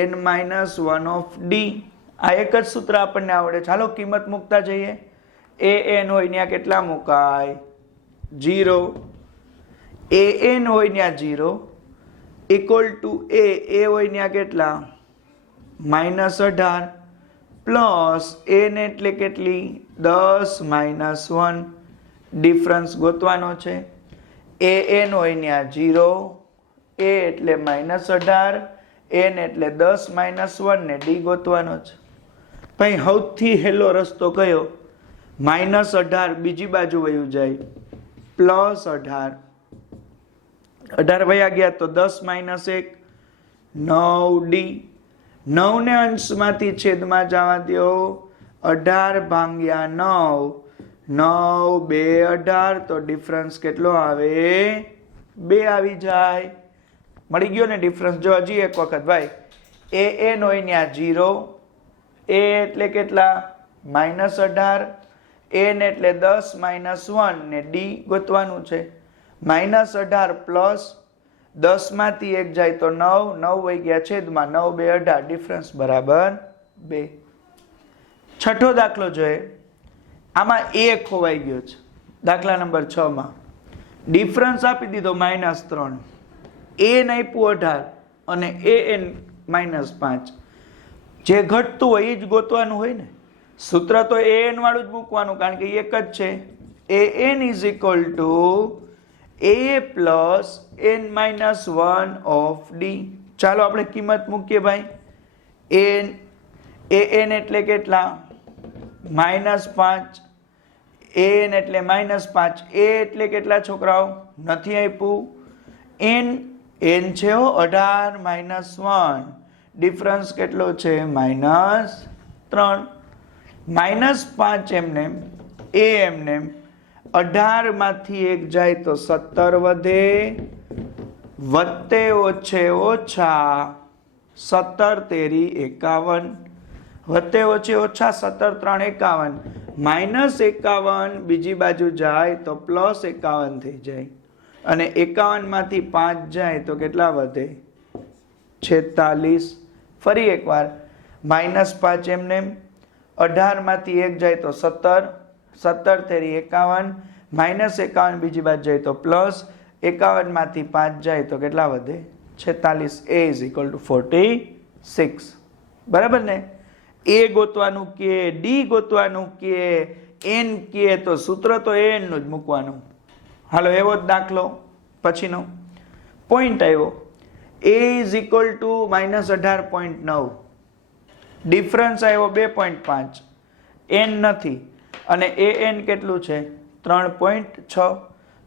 n minus 1 of d. આ એક જ સૂત્ર આપણને આવડે. ચાલો કિંમત મૂકતા જઈએ. an હોય ત્યાં કેટલા મુકાય? 0. an હોય ત્યાં 0 equal to a હોય ત્યાં કેટલા? -18 પ્લસ n એટલે કેટલી? 10 minus 1. ડિફરન્સ ગોતવાનો છે. an હોય ત્યાં 0, a એટલે -18, n એટલે 10 minus 1 ને d ગોતવાનો છે. ભાઈ સૌથી હેલો રસ્તો કયો? -18 બીજી બાજુ વયું જાય, +18. 18 વયા ગયા તો 10 - 1 9d. 9 ને અંશમાંથી છેદમાં જવા દો. 18 ભાગ્યા 9, 9 2 18. તો ડિફરન્સ કેટલો આવે? 2 આવી જાય. મળી ગયો ને ડિફરન્સ? જો હજી એક વખત ભાઈ, an હોય ત્યાં 0, a એટલે કેટલા? -18, n એટલે 10 minus 1 ને d ગોતવાનું છે. -18 પ્લસ 10 માંથી 1 જાય તો 9, 9 વહી ગયા છેદમાં 9 2 18. ડિફરન્સ બરાબર 2. છઠ્ઠો દાખલો જોઈએ. આમાં એ ખોવાઈ ગયો છે. દાખલા નંબર 6 માં ડિફરન્સ આપી દીધો -3, n આપ્યું 18 અને an -5. જે ઘટતું હોય એ જ ગોતવાનું હોય ને. સૂત્ર તો an વાળું જ મૂકવાનું, કારણ કે એક જ છે. an is equal to a plus n minus 1 of d. ચાલો આપણે કિંમત મૂકીએ ભાઈ. an એટલે કેટલા? -5. an એટલે -5. a એટલે કેટલા છોકરાઓ? નથી આપ્યું. n છે 18 -1. ડિફરન્સ કેટલો છે? -3. -5 એમને a એમને 18 માંથી 1 જાય તો 17 વધે, વત્તે ઓછે ઓછા 17 તેરી 51, વત્તે ઓછે ઓછા 17 3 51, -51 બીજી બાજુ જાય તો +51 થઈ જાય, અને 51 માંથી 5 જાય તો કેટલા વધે? 46. ફરી એકવાર -5 એમને 18 માંથી 1 જાય તો 17, 17 તેરી 51, -51 બીજી બાજુ જાય તો +51 માંથી 5 જાય તો કેટલા વધે? 46. a is equal to 46. બરાબર ને? a ગોતવાનું કે d ગોતવાનું કે n કે તો સૂત્ર તો n નું જ મૂકવાનું. હાલો એવો જ દાખલો પછીનો પોઈન્ટ આવ્યો. a is equal to -18.9. Difference આવ્યો 2.5. n નથી અને an કેટલું છે? 3.6.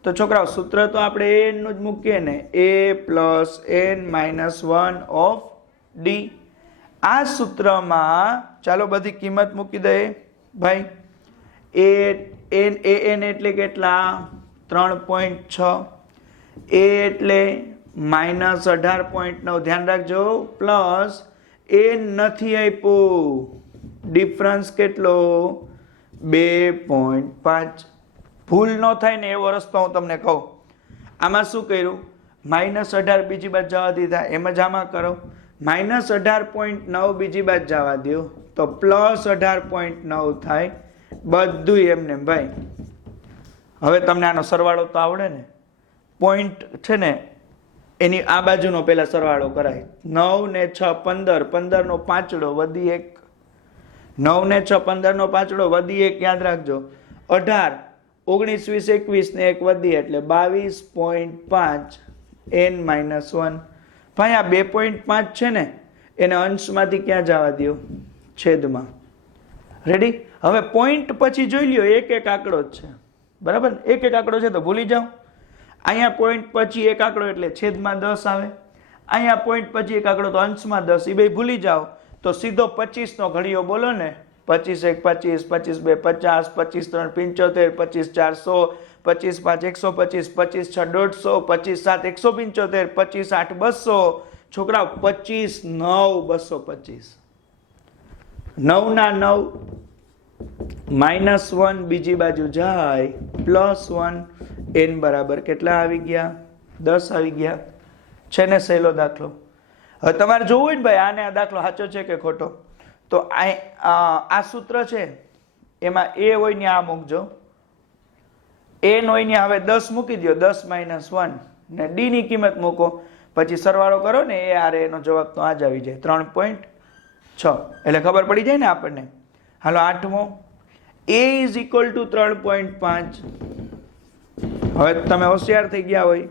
તો છોકરાઓ સૂત્ર તો આપણે an નું જ મૂકીએ ને, a plus n minus 1 of d. આ સૂત્રમાં ચાલો બધી કિંમત મૂકી દઈએ ભાઈ. an એટલે કેટલા? 3.6. a એટલે -18.9. ધ્યાન રાખજો. પ્લસ n નથી આપ્યું. ડિફરન્સ કેટલો? 2.5. ભૂલ ન થાય ને એવો રસ્તો હું તમને કહું. આમાં શું કર્યું? -18 બીજી બાજુ જવા દીધા, એમ જ આમાં કરો. -18.9 બીજી બાજુ જવા દો તો +18.9 થાય, બધું એમને ભાઈ. હવે તમને આનો સરવાળો તો આવડે ને, પોઈન્ટ છે ને એની આ બાજુનો પેલા સરવાળો કરાય. 9 ને 6 15, 15 નો પાંચડો વધી 1, 9 ને 6 15 નો પાંચડો વધી 1, યાદ રાખજો. 18 19 20 21 ને 1 વધી એટલે 22.5 n-1. ભાઈ આ 2.5 છે ને એને અંશમાંથી ક્યાં જવા દો, છેદમાં. રેડી? હવે પોઈન્ટ પછી જોઈ લ્યો એક એક આંકડો જ છે, બરાબર? એક એક આંકડો છે તો ભૂલી જાઓ. અહીંયા પોઈન્ટ પછી એક આંકડો એટલે છેદમાં 10 આવે, અહીંયા પોઈન્ટ પછી એક આંકડો તો અંશમાં 10, એ બે ભૂલી જાઓ તો સીધો 25 નો ઘડીયો બોલો ને. 25 1 25, 25 2 50, 25 3 75, 25 4 100, 25 5 125, 25 6 150, 25 7 175, 25 8 200. છોકરાઓ 25 9 225. 9 ના 9 -1 બીજી બાજુ જાય +1 n બરાબર કેટલા આવી ગયા? 10 આવી ગયા. છે ને સહેલો દાખલો? હવે તમારે જોવું હોય ને ભાઈ આને આ દાખલો સાચો છે કે ખોટો, તો આ સૂત્ર છે એમાં a હોય ને આ મૂકજો, n હોય ને હવે 10 મૂકી દો, 10 - 1 ને d ની કિંમત મૂકો, પછી સરવાળો કરો ને એ આરે એનો જવાબ તો આ જ આવી જાય 3.6. એટલે ખબર પડી જાય ને આપણને. હાલો આઠમો, a = 3.5. હવે તમે હોશિયાર થઈ ગયા હોય,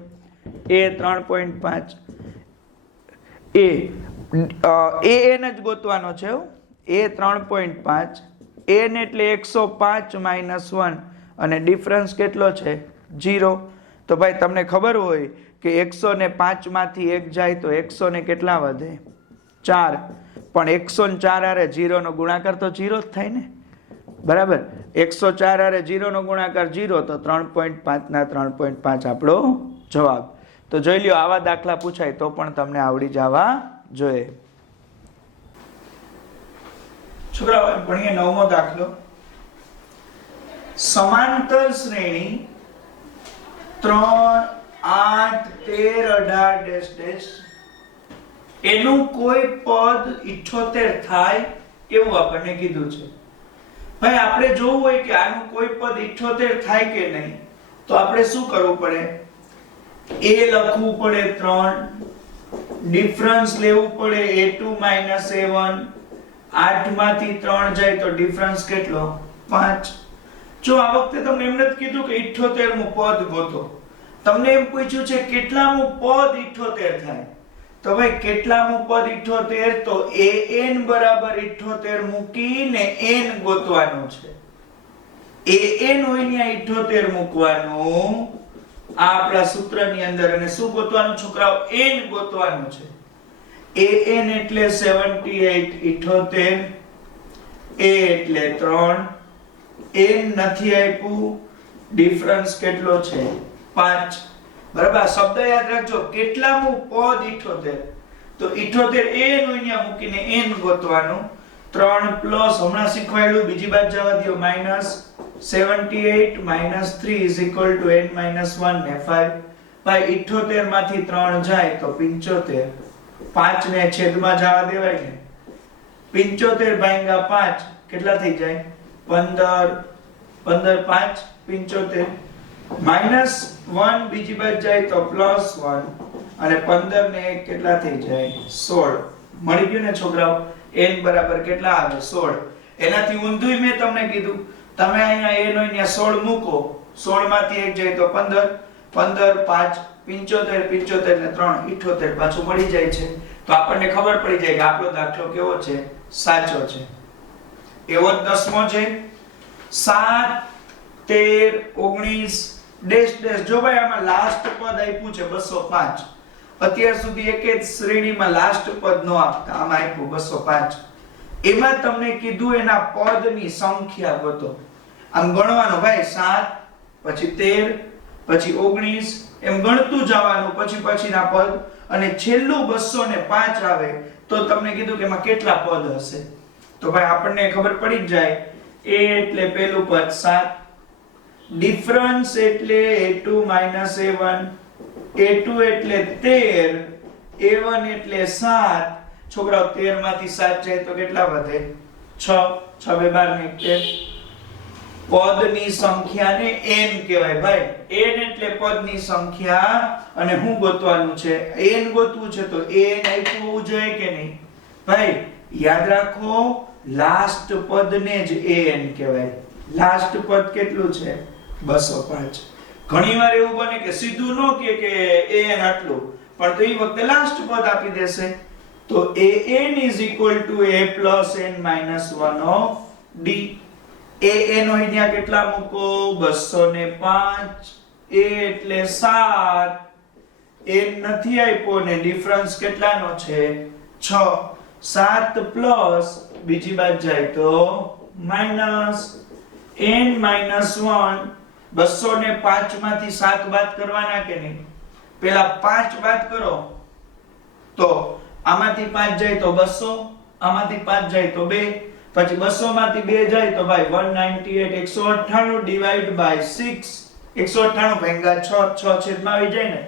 a 3.5, an જ ગોતવાનો છે. a 3.5, n એટલે 105 - 1 અને ડિફરન્સ કેટલો છે? 0. તો ભાઈ તમને ખબર હોય કે 105 માંથી 1 જાય તો 100 ને કેટલા વધે? 4. પણ 104 હારે 0 નો ગુણાકાર તો 0 જ થાય ને, બરાબર? 104 હારે 0 નો ગુણાકાર 0 તો 3.5 ના 3.5 આપણો જવાબ. તો જોઈ લ્યો આવા દાખલા પૂછાય તો પણ તમને આવડી જવા જોઈએ. છોકરાઓ ભણીએ 9મો દાખલો. સમાંતર શ્રેણી 3 8 13 18 એનું કોઈ પદ 78 થાય એવું આપણને કીધું છે. ભાઈ આપણે જોવું હોય કે આનું કોઈ પદ 78 થાય કે નહીં, તો આપણે શું કરવું પડે? a લખવું પડે 3, ડિફરન્સ લેવું પડે a2 - a1. 8 માંથી 3 જાય તો ડિફરન્સ કેટલો? 5. જો આ વખતે તમને એમ નથી કીધું કે 78મું પદ ગોતો, તમને એમ પૂછ્યું છે કેટલામું પદ 78 થાય. તો ભાઈ કેટલામું પદ 78? તો an બરાબર 78 મૂકીને n ગોતવાનું છે. an હોય ને 78 મૂકવાનું આ આપણા સૂત્રની અંદર, અને શું ગોતવાનું છોકરાઓ? n ગોતવાનું છે. an એટલે 78 78, a એટલે 3, n નથી આપ્યું, ડિફરન્સ કેટલો છે? 5. બરાબર? આ શબ્દ યાદ રાખજો, કેટલામું પદ 78? તો 78 an હોય ત્યાં મૂકીને n ગોતવાનું. 3 પ્લસ હમણાં શીખવાડ્યું બીજી બાજુ જવા દો, -78 - 3 = n-1 ને 5. ભાઈ 78 માંથી 3 જાય તો 75, 5 ને છેદમાં જવા દેવાય ને. 75 ભાગ્યા 5 કેટલા થઈ જાય? 15. 15 5 75, -1 બીજી બાજુ જાય તો +1 અને 15 ને 1 કેટલા થઈ જાય? 16. મળી ગયું ને છોકરાઓ? n બરાબર કેટલા આવે? 16. એનાથી ઊંધું મેં તમને કીધું, તમે અહીંયા n હોય ત્યાં 16 મૂકો, 16 માંથી 1 જાય તો 15, 15 5 75, 75 ને 3 78 પાછું મળી જાય છે. તો આપણને ખબર પડી જાય કે આપણો દાખલો કેવો છે? સાચો છે. એવો જ 10મો છે. 7 13 19 જો ભાઈ આમાં લાસ્ટ પદ આપ્યું છે 205. અત્યાર સુધી એક જ શ્રેણીમાં લાસ્ટ પદ ન આપતા, આમાં આપ્યું 205. એમાં તમને કીધું એના પદની સંખ્યા ગોતો. આમ ગણવાનું ભાઈ, 7 પછી 13 પછી 19 એમ ગણતું જવાનું, પછી પછીના પદ, અને છેલ્લું 205 આવે તો તમને કીધું કે એમાં કેટલા પદ હશે. તો ભાઈ આપણને ખબર પડી જ જાય. a એટલે પેલું પદ 7, ડિફરન્સ એટલે a2 - a1, a2 એટલે 13, a1 એટલે 7, છોકરાઓ 13 માંથી 7 જાય તો કેટલા વધે 6 6 2 12 ને 13 પદની સંખ્યાને n કહેવાય ભાઈ n એટલે પદની સંખ્યા અને હું ગોતવાનું છે n ગોતવું છે તો n આપ્યું હોવું જોઈએ કે નહીં ભાઈ યાદ રાખો લાસ્ટ પદને જ n કહેવાય લાસ્ટ પદ કેટલું છે 205 ઘણીવાર એવું બને કે સીધું નો કે n આટલું પણ તો એ વખતે લાસ્ટ પદ આપી દેશે તો an a plus n minus 1 of d an હોય ત્યાં કેટલા મૂકો 205 a એટલે 7 n નથી આપ્યો ને ડિફરન્સ કેટલાનો છે 6 7 પ્લસ બીજી બાજુ જાય તો માઈનસ n minus 1 205 માંથી 7 બાદ કરવાના કે નહીં પહેલા 5 બાદ કરો તો આમાંથી 5 જાય તો 200 આમાંથી 5 જાય તો 2 પછી 200 માંથી 2 જાય તો ભાઈ 198 198 ડિવાઇડ બાય 6 198 ભાગ્યા 6 6 છેદમાં આવી જાય ને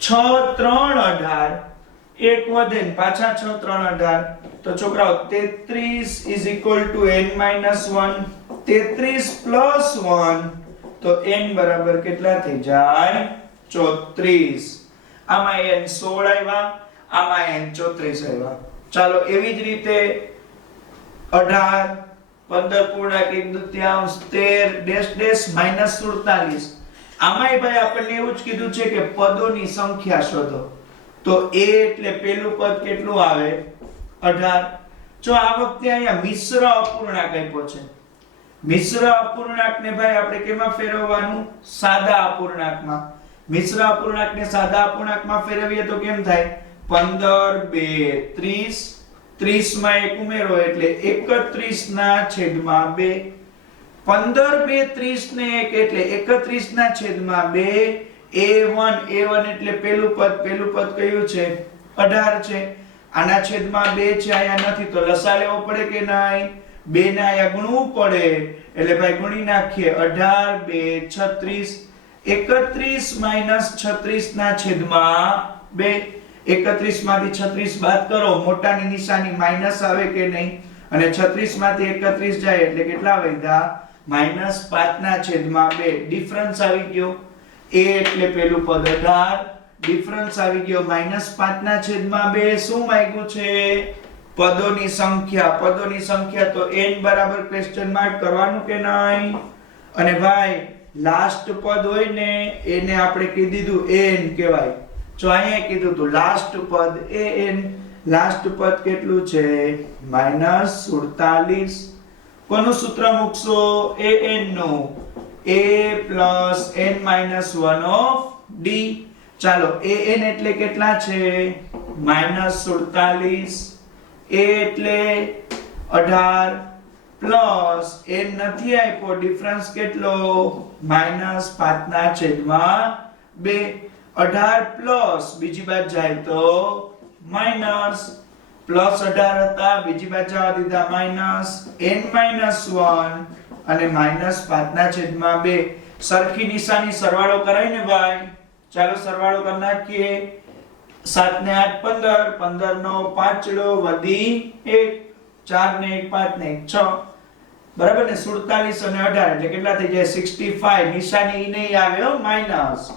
6 3 18 એક વધે ને પાછા 6 3 18 તો છોકરાઓ 33 is equal to n minus 1 33 plus 1 તો n બરાબર કેટલા થઈ જાય 34 આમાં n 16 આવ્યા આમાં n 34 આવ્યા ચાલો એવી જ રીતે 18 15 પૂર્ણાંક 1 દુત્યાંશ 13 ડેશ ડેશ માઈનસ 47 આમાંય ભાઈ આપણને એવું જ કીધું છે કે પદોની સંખ્યા શોધો તો a એટલે પહેલું પદ કેટલું આવે 18 જો આ વખતે અહીંયા મિશ્ર અપૂર્ણાંક આપ્યો છે મિશ્ર અપૂર્ણાંકને ભાઈ આપણે કેમાં ફેરવવાનું સાદા અપૂર્ણાંકમાં મિશ્ર અપૂર્ણાંકને સાદા અપૂર્ણાંકમાં ફેરવીએ તો કેમ થાય 15 2 30 30 માં 1 ઉમેરો એટલે 31 ના છેદમાં 2 15 2 30 ને 1 એટલે 31 ના છેદમાં 2 a1 એટલે પહેલું પદ કયું છે 18 છે આના છેદમાં 2 છે અહીંયા નથી તો લસા લેવો પડે કે નહીં 2 ને અહીંયા ગુણવું પડે એટલે ભાઈ ગુણી નાખીએ 18 2 36 31 માઈનસ 36 ના છેદમાં 2 31 માંથી 36 બાદ કરો મોટાની નિશાની માઈનસ આવે કે નહીં અને 36 માંથી 31 જાય એટલે કેટલા વધ્યા -5 ના છેદમાં 2 ડિફરન્સ આવી ગયો a એટલે પહેલું પદ 18 ડિફરન્સ આવી ગયો -5 ના છેદમાં 2 શું માંગ્યું છે પદોની સંખ્યા તો n બરાબર ક્વેશ્ચન માર્ક કરવાનું કે નહીં અને ભાઈ લાસ્ટ પદ હોય ને એને આપણે કીધું દીધું n કહેવાય જો અહીંયા કીધું તો લાસ્ટ પદ an લાસ્ટ પદ કેટલું છે -47 કોનું સૂત્ર મૂકશો an નું a plus n minus 1 of d ચાલો an એટલે કેટલા છે -47 a એટલે 18 પ્લસ n નથી આપ્યો ડિફરન્સ કેટલો -5 ના છેદમાં 2 18 પ્લસ બીજી બાજુ જાય તો માઈનસ પ્લસ 18 હતા બીજી બાજુ જવા દીધા માઈનસ n -1 અને -5 ના છેદમાં 2 સરખી નિશાની સરવાળો કરાય ને ભાઈ ચાલો સરવાળો કરી નાખીએ 7 ને 8 15 15 નો 5 વધી 1 4 ને 1 5 ને 1 6 બરાબર ને 47 અને 18 એટલે કેટલા થઈ જાય 65 નિશાની ઈ નહીં આવે હો માઈનસ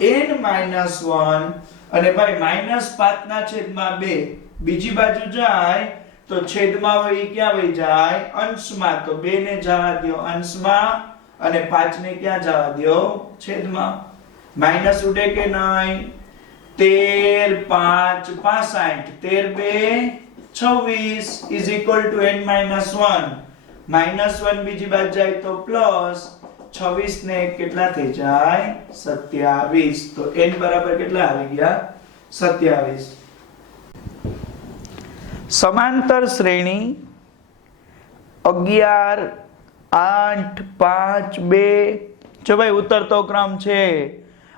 n -1 અને ભાઈ -5 ના છેદમાં 2 બીજી બાજુ જાય તો છેદમાં હોય ક્યાં વહી જાય અંશમાં તો 2 ને જવા દો અંશમાં અને 5 ને ક્યાં જવા દો છેદમાં માઈનસ ઉડે કે નહીં 13 5 65 13 2 26 is equal to n -1 -1 બીજી બાજુ જાય તો પ્લસ 26 ને કેટલા થઈ જાય 27 તો n બરાબર કેટલા આવી ગયા 27 સમાંતર શ્રેણી 11 8 5 2 જો ભાઈ ઉતરતો ક્રમ છે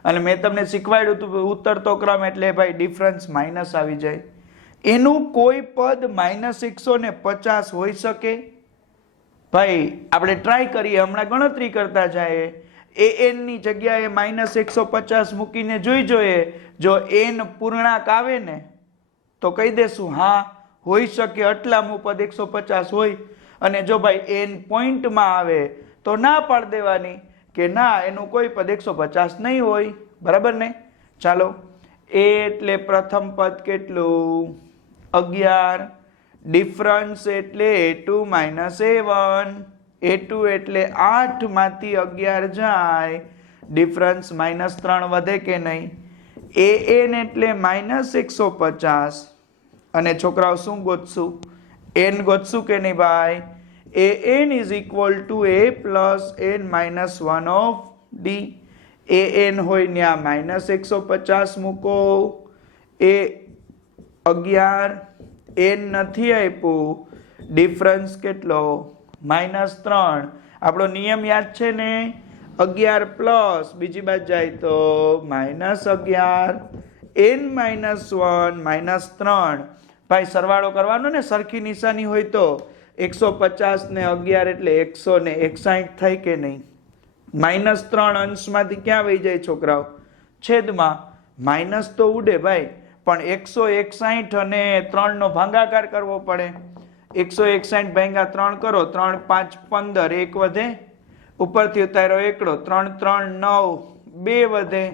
અને મેં તમને શીખવાડ્યું હતું ઉતરતો ક્રમ એટલે ભાઈ ડિફરન્સ માઈનસ આવી જાય એનું કોઈ પદ -150 હોઈ શકે ભાઈ આપણે ટ્રાય કરીએ હમણાં ગણતરી કરતા જાય an ની જગ્યાએ -150 મૂકીને જોઈ જોઈએ જો n પૂર્ણાંક આવે ને તો કહી દેશું હા હોઈ શકે આટલામું પદ 150 હોય, અને જો ભાઈ n પોઈન્ટમાં આવે તો ના પાડી દેવાની કે ના એનું કોઈ પદ 150 નહીં હોય, બરાબર ને? ચાલો, a એટલે પ્રથમ પદ કેટલું? 11, ડિફરન્સ એટલે a2 માઇનસ a1, a2 એટલે 8 માંથી 11 જાય, ડિફરન્સ -3 વધે કે નહીં? an એટલે -150, અને છોકરાઓ શું ગોતશું? n ગોતશું કે નહીં ભાઈ? an is equal to a plus n minus 1 of d. an હોય ત્યાં -150 મૂકો, એ 11, n નથી આપ્યું, ડિફરન્સ કેટલો? -3. આપણો નિયમ યાદ છે ને? 11 પ્લસ બીજી બાજુ જાય તો -11, n -1 -3. ભાઈ સરવાળો કરવાનો ને, સરખી નિશાની હોય તો 150 ને 11 એટલે 161 થાય કે નહીં? -3 અંશમાંથી ક્યાં વહી જાય છોકરાઓ? છેદમાં. માઇનસ તો ઉડે ભાઈ, પણ 161 અને 3 નો ભાગાકાર કરવો પડે. 161 ભાગ્યા 3 કરો, 3 5 15, 1 વધે, ઉપરથી ઉતાર્યો એકડો, 3 3 9, 2 વધે,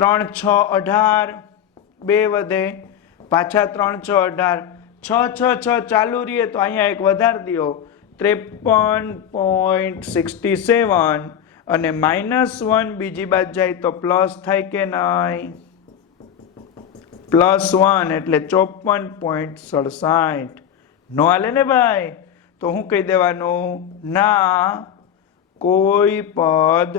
3 6 18, 2 વધે, પાછા 3 6 18, 6 6 6 ચાલુ રહીએ તો અહીંયા એક વધારી દો, 53.67, અને -1 બીજી બાજુ જાય તો પ્લસ થાય કે નહીં? +1 એટલે 54.67. નો હાલે ને ભાઈ? તો હું કહી દેવાનું? ના, કોઈ પદ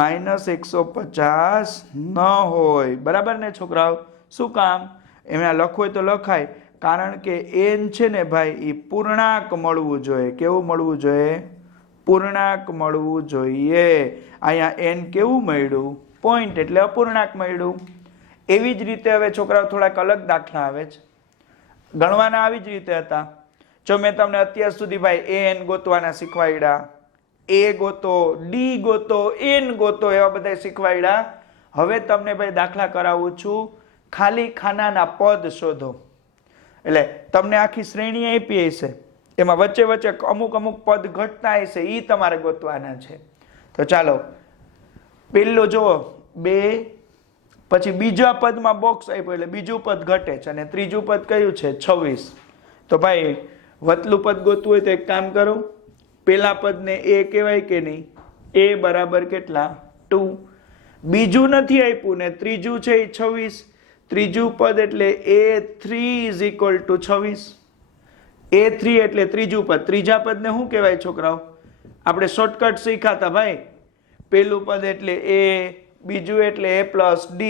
-150 ન હોય, બરાબર ને છોકરાઓ? શું કામ? એમાં લખવું હોય તો લખાય, કારણ કે n છે ને ભાઈ એ પૂર્ણાંક મળવું જોઈએ. કેવું મળવું જોઈએ? પૂર્ણાંક મળવું જોઈએ. અહીંયા n કેવું મળ્યું? પોઈન્ટ, એટલે અપૂર્ણાંક મળ્યું. એવી જ રીતે હવે છોકરાઓ થોડાક અલગ દાખલા આવે છે, ગણવાના આવી જ રીતે હતા. જો મેં તમને અત્યાર સુધી ભાઈ an ગોતવાના શીખવાડ્યા, a ગોતો, d ગોતો, n ગોતો, એવા બધા શીખવાડ્યા. હવે તમને ભાઈ દાખલા કરાવું છું, ખાલી ખાનાના પદ શોધો. એટલે તમને આખી શ્રેણી આપી હશે, એમાં વચ્ચે વચ્ચે અમુક અમુક પદ ઘટતા હશે, એ તમારે ગોતવાના છે. તો ચાલો, પેલું જુઓ 2, પછી બીજા પદમાં બોક્સ આપ્યું એટલે બીજું પદ ઘટે છે, અને ત્રીજું પદ કયું છે? 26. તો ભાઈ વતલું પદ ગોતવું હોય તો એક કામ કરો, પેલા પદને a કહેવાય કે નહીં? a બરાબર કેટલા? 2. બીજું નથી આપ્યું ને, ત્રીજું છે એ 26. ત્રીજું પદ એટલે a3 is equal to 26. a3 એટલે ત્રીજું પદ. ત્રીજા પદને શું કહેવાય છોકરાઓ? આપણે શોર્ટકટ શીખાતા ભાઈ. પેલું પદ એટલે a, બીજું એટલે a plus d,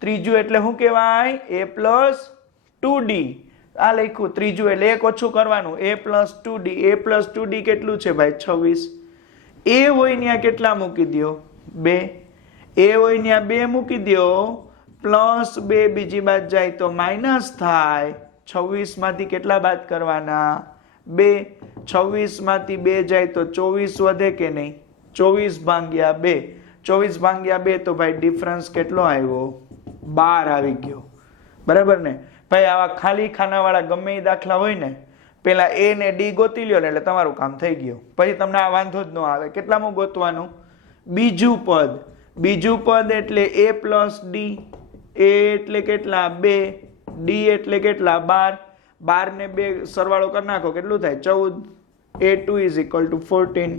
ત્રીજું એટલે શું કહેવાય? a plus 2d. આ લખ્યું. ત્રીજું એટલે એક ઓછું કરવાનું, a plus 2d. a plus 2d કેટલું છે ભાઈ? 26. a હોય ત્યાં કેટલા મૂકી દો? 2. a હોય ત્યાં 2 મૂકી દો, +2 બીજી બાદ જાય તો માઇનસ થાય. 26 માંથી કેટલા બાદ કરવાના? 2. 26 માંથી 2 જાય તો 24 વધે કે નહીં? 24 ભાગ્યા 2. 24 ભાગ્યા 2 તો ભાઈ ડિફરન્સ કેટલો આવ્યો? 12 આવી ગયો, બરાબર ને? ભાઈ આવા ખાલી ખાનાવાળા ગમે એ દાખલા હોય ને, પેલા a ને d ગોતી લ્યો ને એટલે તમારું કામ થઈ ગયું. પછી તમને આ વાંધો જ ન આવે. કેટલામાં ગોતવાનું? બીજું પદ. બીજું પદ એટલે a plus d. a એટલે કેટલા? 2. d એટલે કેટલા? 12. 12 ને 2 સરવાળો કરી નાખો, કેટલું થાય? 14. a2 is equal to 14.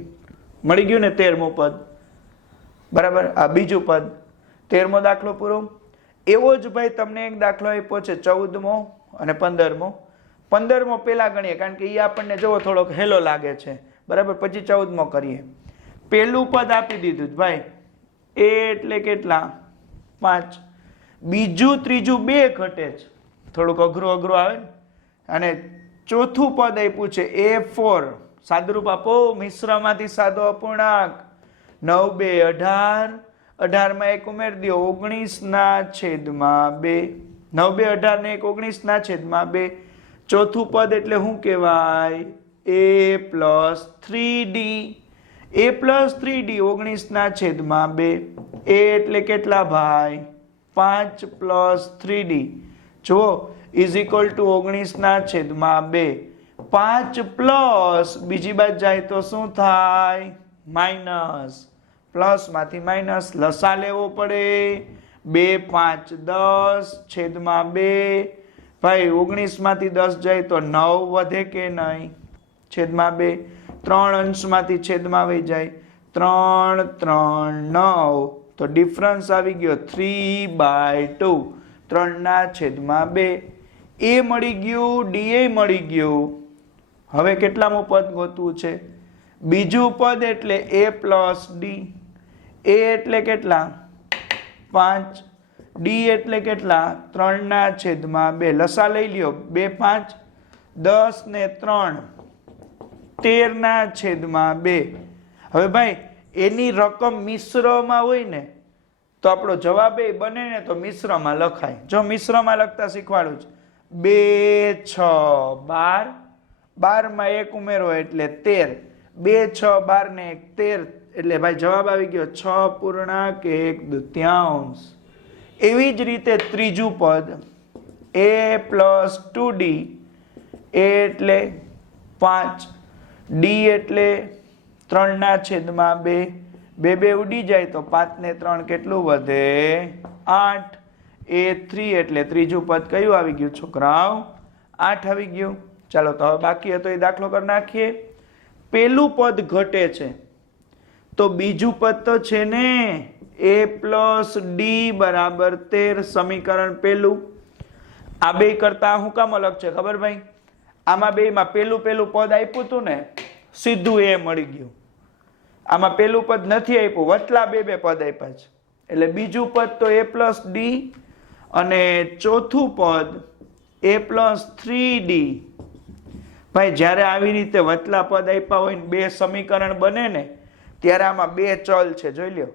મળી ગયું ને 13મું પદ, બરાબર? આ બીજું પદ. 13મો દાખલો પૂરો. એવો જ ભાઈ તમને એક દાખલો આપ્યો છે 14મો અને 15મો. 15મો પેલા ગણીએ, કારણ કે એ આપણને જોવો થોડોક હેલો લાગે છે, બરાબર? પછી 14મો કરીએ. પેલું પદ આપી દીધું ભાઈ, a એટલે કેટલા? 5. બીજું ત્રીજું 2 ઘટે છે, થોડુંક અઘરું આવે ને. અને ચોથું પદ આપ્યું છે a4. સાદુરૂપ આપો, મિશ્રમાંથી સાદો અપૂર્ણાંક. 9 2 18, 18 માં 1 ઉમેરી દો, 19/2. 9 2 18 ને 1 19/2. ચોથું પદ એટલે શું કહેવાય? a plus 3d. a plus 3d 19/2. a એટલે કેટલા ભાઈ? 5 plus 3d. જુઓ, ઇઝ ઇક્વલ ટુ 19/2. 5 પ્લસ બીજી બાજુ જાય તો શું થાય? માઇનસ. પ્લસ માંથી માઇનસ લસા લેવો પડે. 2 5 10/2. ભાઈ 19 માંથી 10 જાય તો 9 વધે કે નહીં? (2). 3 અંશમાંથી છેદમાં વહી જાય. 3 3 9 તો ડિફરન્સ આવી ગયો 3/2. 3/2. એ મળી ગયું, ડી એ મળી ગયું. હવે કેટલામું પદ ગોતવું છે? બીજું પદ એટલે a પ્લસ ડી. a એટલે કેટલા? 5. ડી એટલે કેટલા? 3/2. લસા લઈ લ્યો. 2 5 10 ને 3 13/2. હવે ભાઈ એની રકમ મિશ્રમાં હોય ને તો આપણો જવાબ એ બને ને તો મિશ્રમાં લખાય. જો મિશ્રમાં લખતા શીખવાડું છે. 2 6 12. 12 માં 1 ઉમેરો એટલે 13. 2 6 12 ને 1 13. એટલે ભાઈ જવાબ આવી ગયો 6.1/2. એવી જ રીતે ત્રીજું પદ a પ્લસ 2d. a એટલે 5. ડી એટલે 3/2. 2 ઉડી જાય તો 5 ને 3 કેટલું વધે? 8. એ 3 એટલે ત્રીજું પદ કયું આવી ગયું છોકરાઓ? 8 આવી ગયું. ચાલો તો હવે બાકી હતો એ દાખલો કરી નાખીએ. પેલું પદ ઘટે છે તો બીજું પદ તો છે ને a પ્લસ ડી બરાબર 13. સમીકરણ પેલું. આ બે કરતા શું કામ અલગ છે ખબર ભાઈ? આમાં બેમાં પેલું પદ આપ્યું હતું ને સીધું એ મળી ગયું. આમાં પેલું પદ નથી આપ્યું, વચલા બે પદ આપ્યા છે. એટલે બીજું પદ તો a પ્લસ ડી અને ચોથું પદ a પ્લસ 3d. ભાઈ જ્યારે આવી રીતે વચલા પદ આપ્યા હોય ને બે સમીકરણ બને ને ત્યારે આમાં બે ચલ છે. જોઈ લ્યો,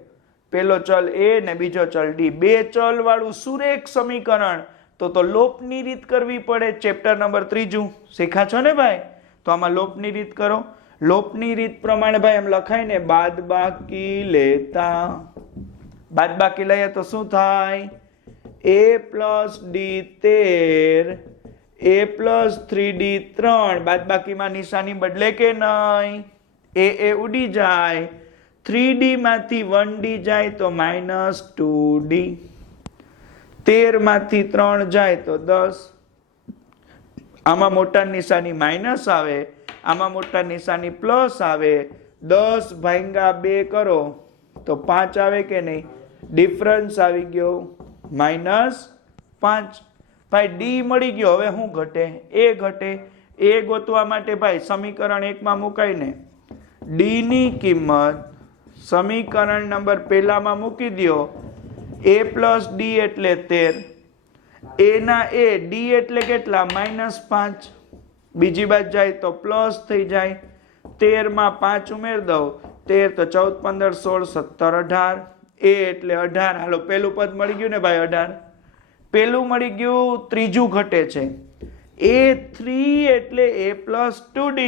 પેલો ચલ a ને બીજો ચલ d. બે ચલ વાળું સુરેખ સમીકરણ તો લોપની રીત કરવી પડે. ચેપ્ટર નંબર 3 શીખ્યા છો ને ભાઈ? તો આમાં લોપની રીત કરો. લોપની રીત પ્રમાણે ભાઈ એમ લખાય ને બાદબાકી લેતા. બાદબાકી લઈએ તો શું થાય? a plus D 13, a plus 3d 3. બાદબાકીમાં નિશાની બદલે કે નહીં? એ ઉડી જાય. 3d માંથી 1d જાય તો -2d. 13 માંથી 3 જાય તો 10. આમાં મોટા નિશાની માઇનસ આવે, આમાં મોટા નિશાની પ્લસ આવે. 10 ભાગ્યા 2 કરો તો 5 આવે કે નહીં? ડિફરન્સ આવી ગયો -5. ભાઈ ડી મળી ગયો. હવે શું ઘટે? એ ઘટે. એ ગોતવા માટે ભાઈ સમીકરણ 1 માં મુકાઈને ડી ની કિંમત સમીકરણ નંબર પહેલામાં મૂકી દો. a પ્લસ ડી એટલે 13. a ના a, ડી એટલે કેટલા? -5. બીજી બાજુ જાય તો પ્લસ થઈ જાય. 13 માં 5 ઉમેર દઉં. 13 તો 14 15 16 17 18. a એટલે 18. હાલો પેલું પદ મળી ગયું ને ભાઈ 18. પેલું મળી ગયું. ત્રીજું ઘટે છે. a3 એટલે a પ્લસ 2d.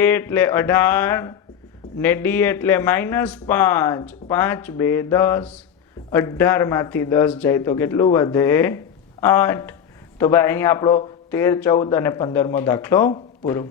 a એટલે 18 ને d એટલે -5. 5 2 10. 18 માંથી 10 જાય તો કેટલું વધે? 8. તો ભાઈ અહીંયા આપણો 13 14 અને 15મો દાખલો પૂરો.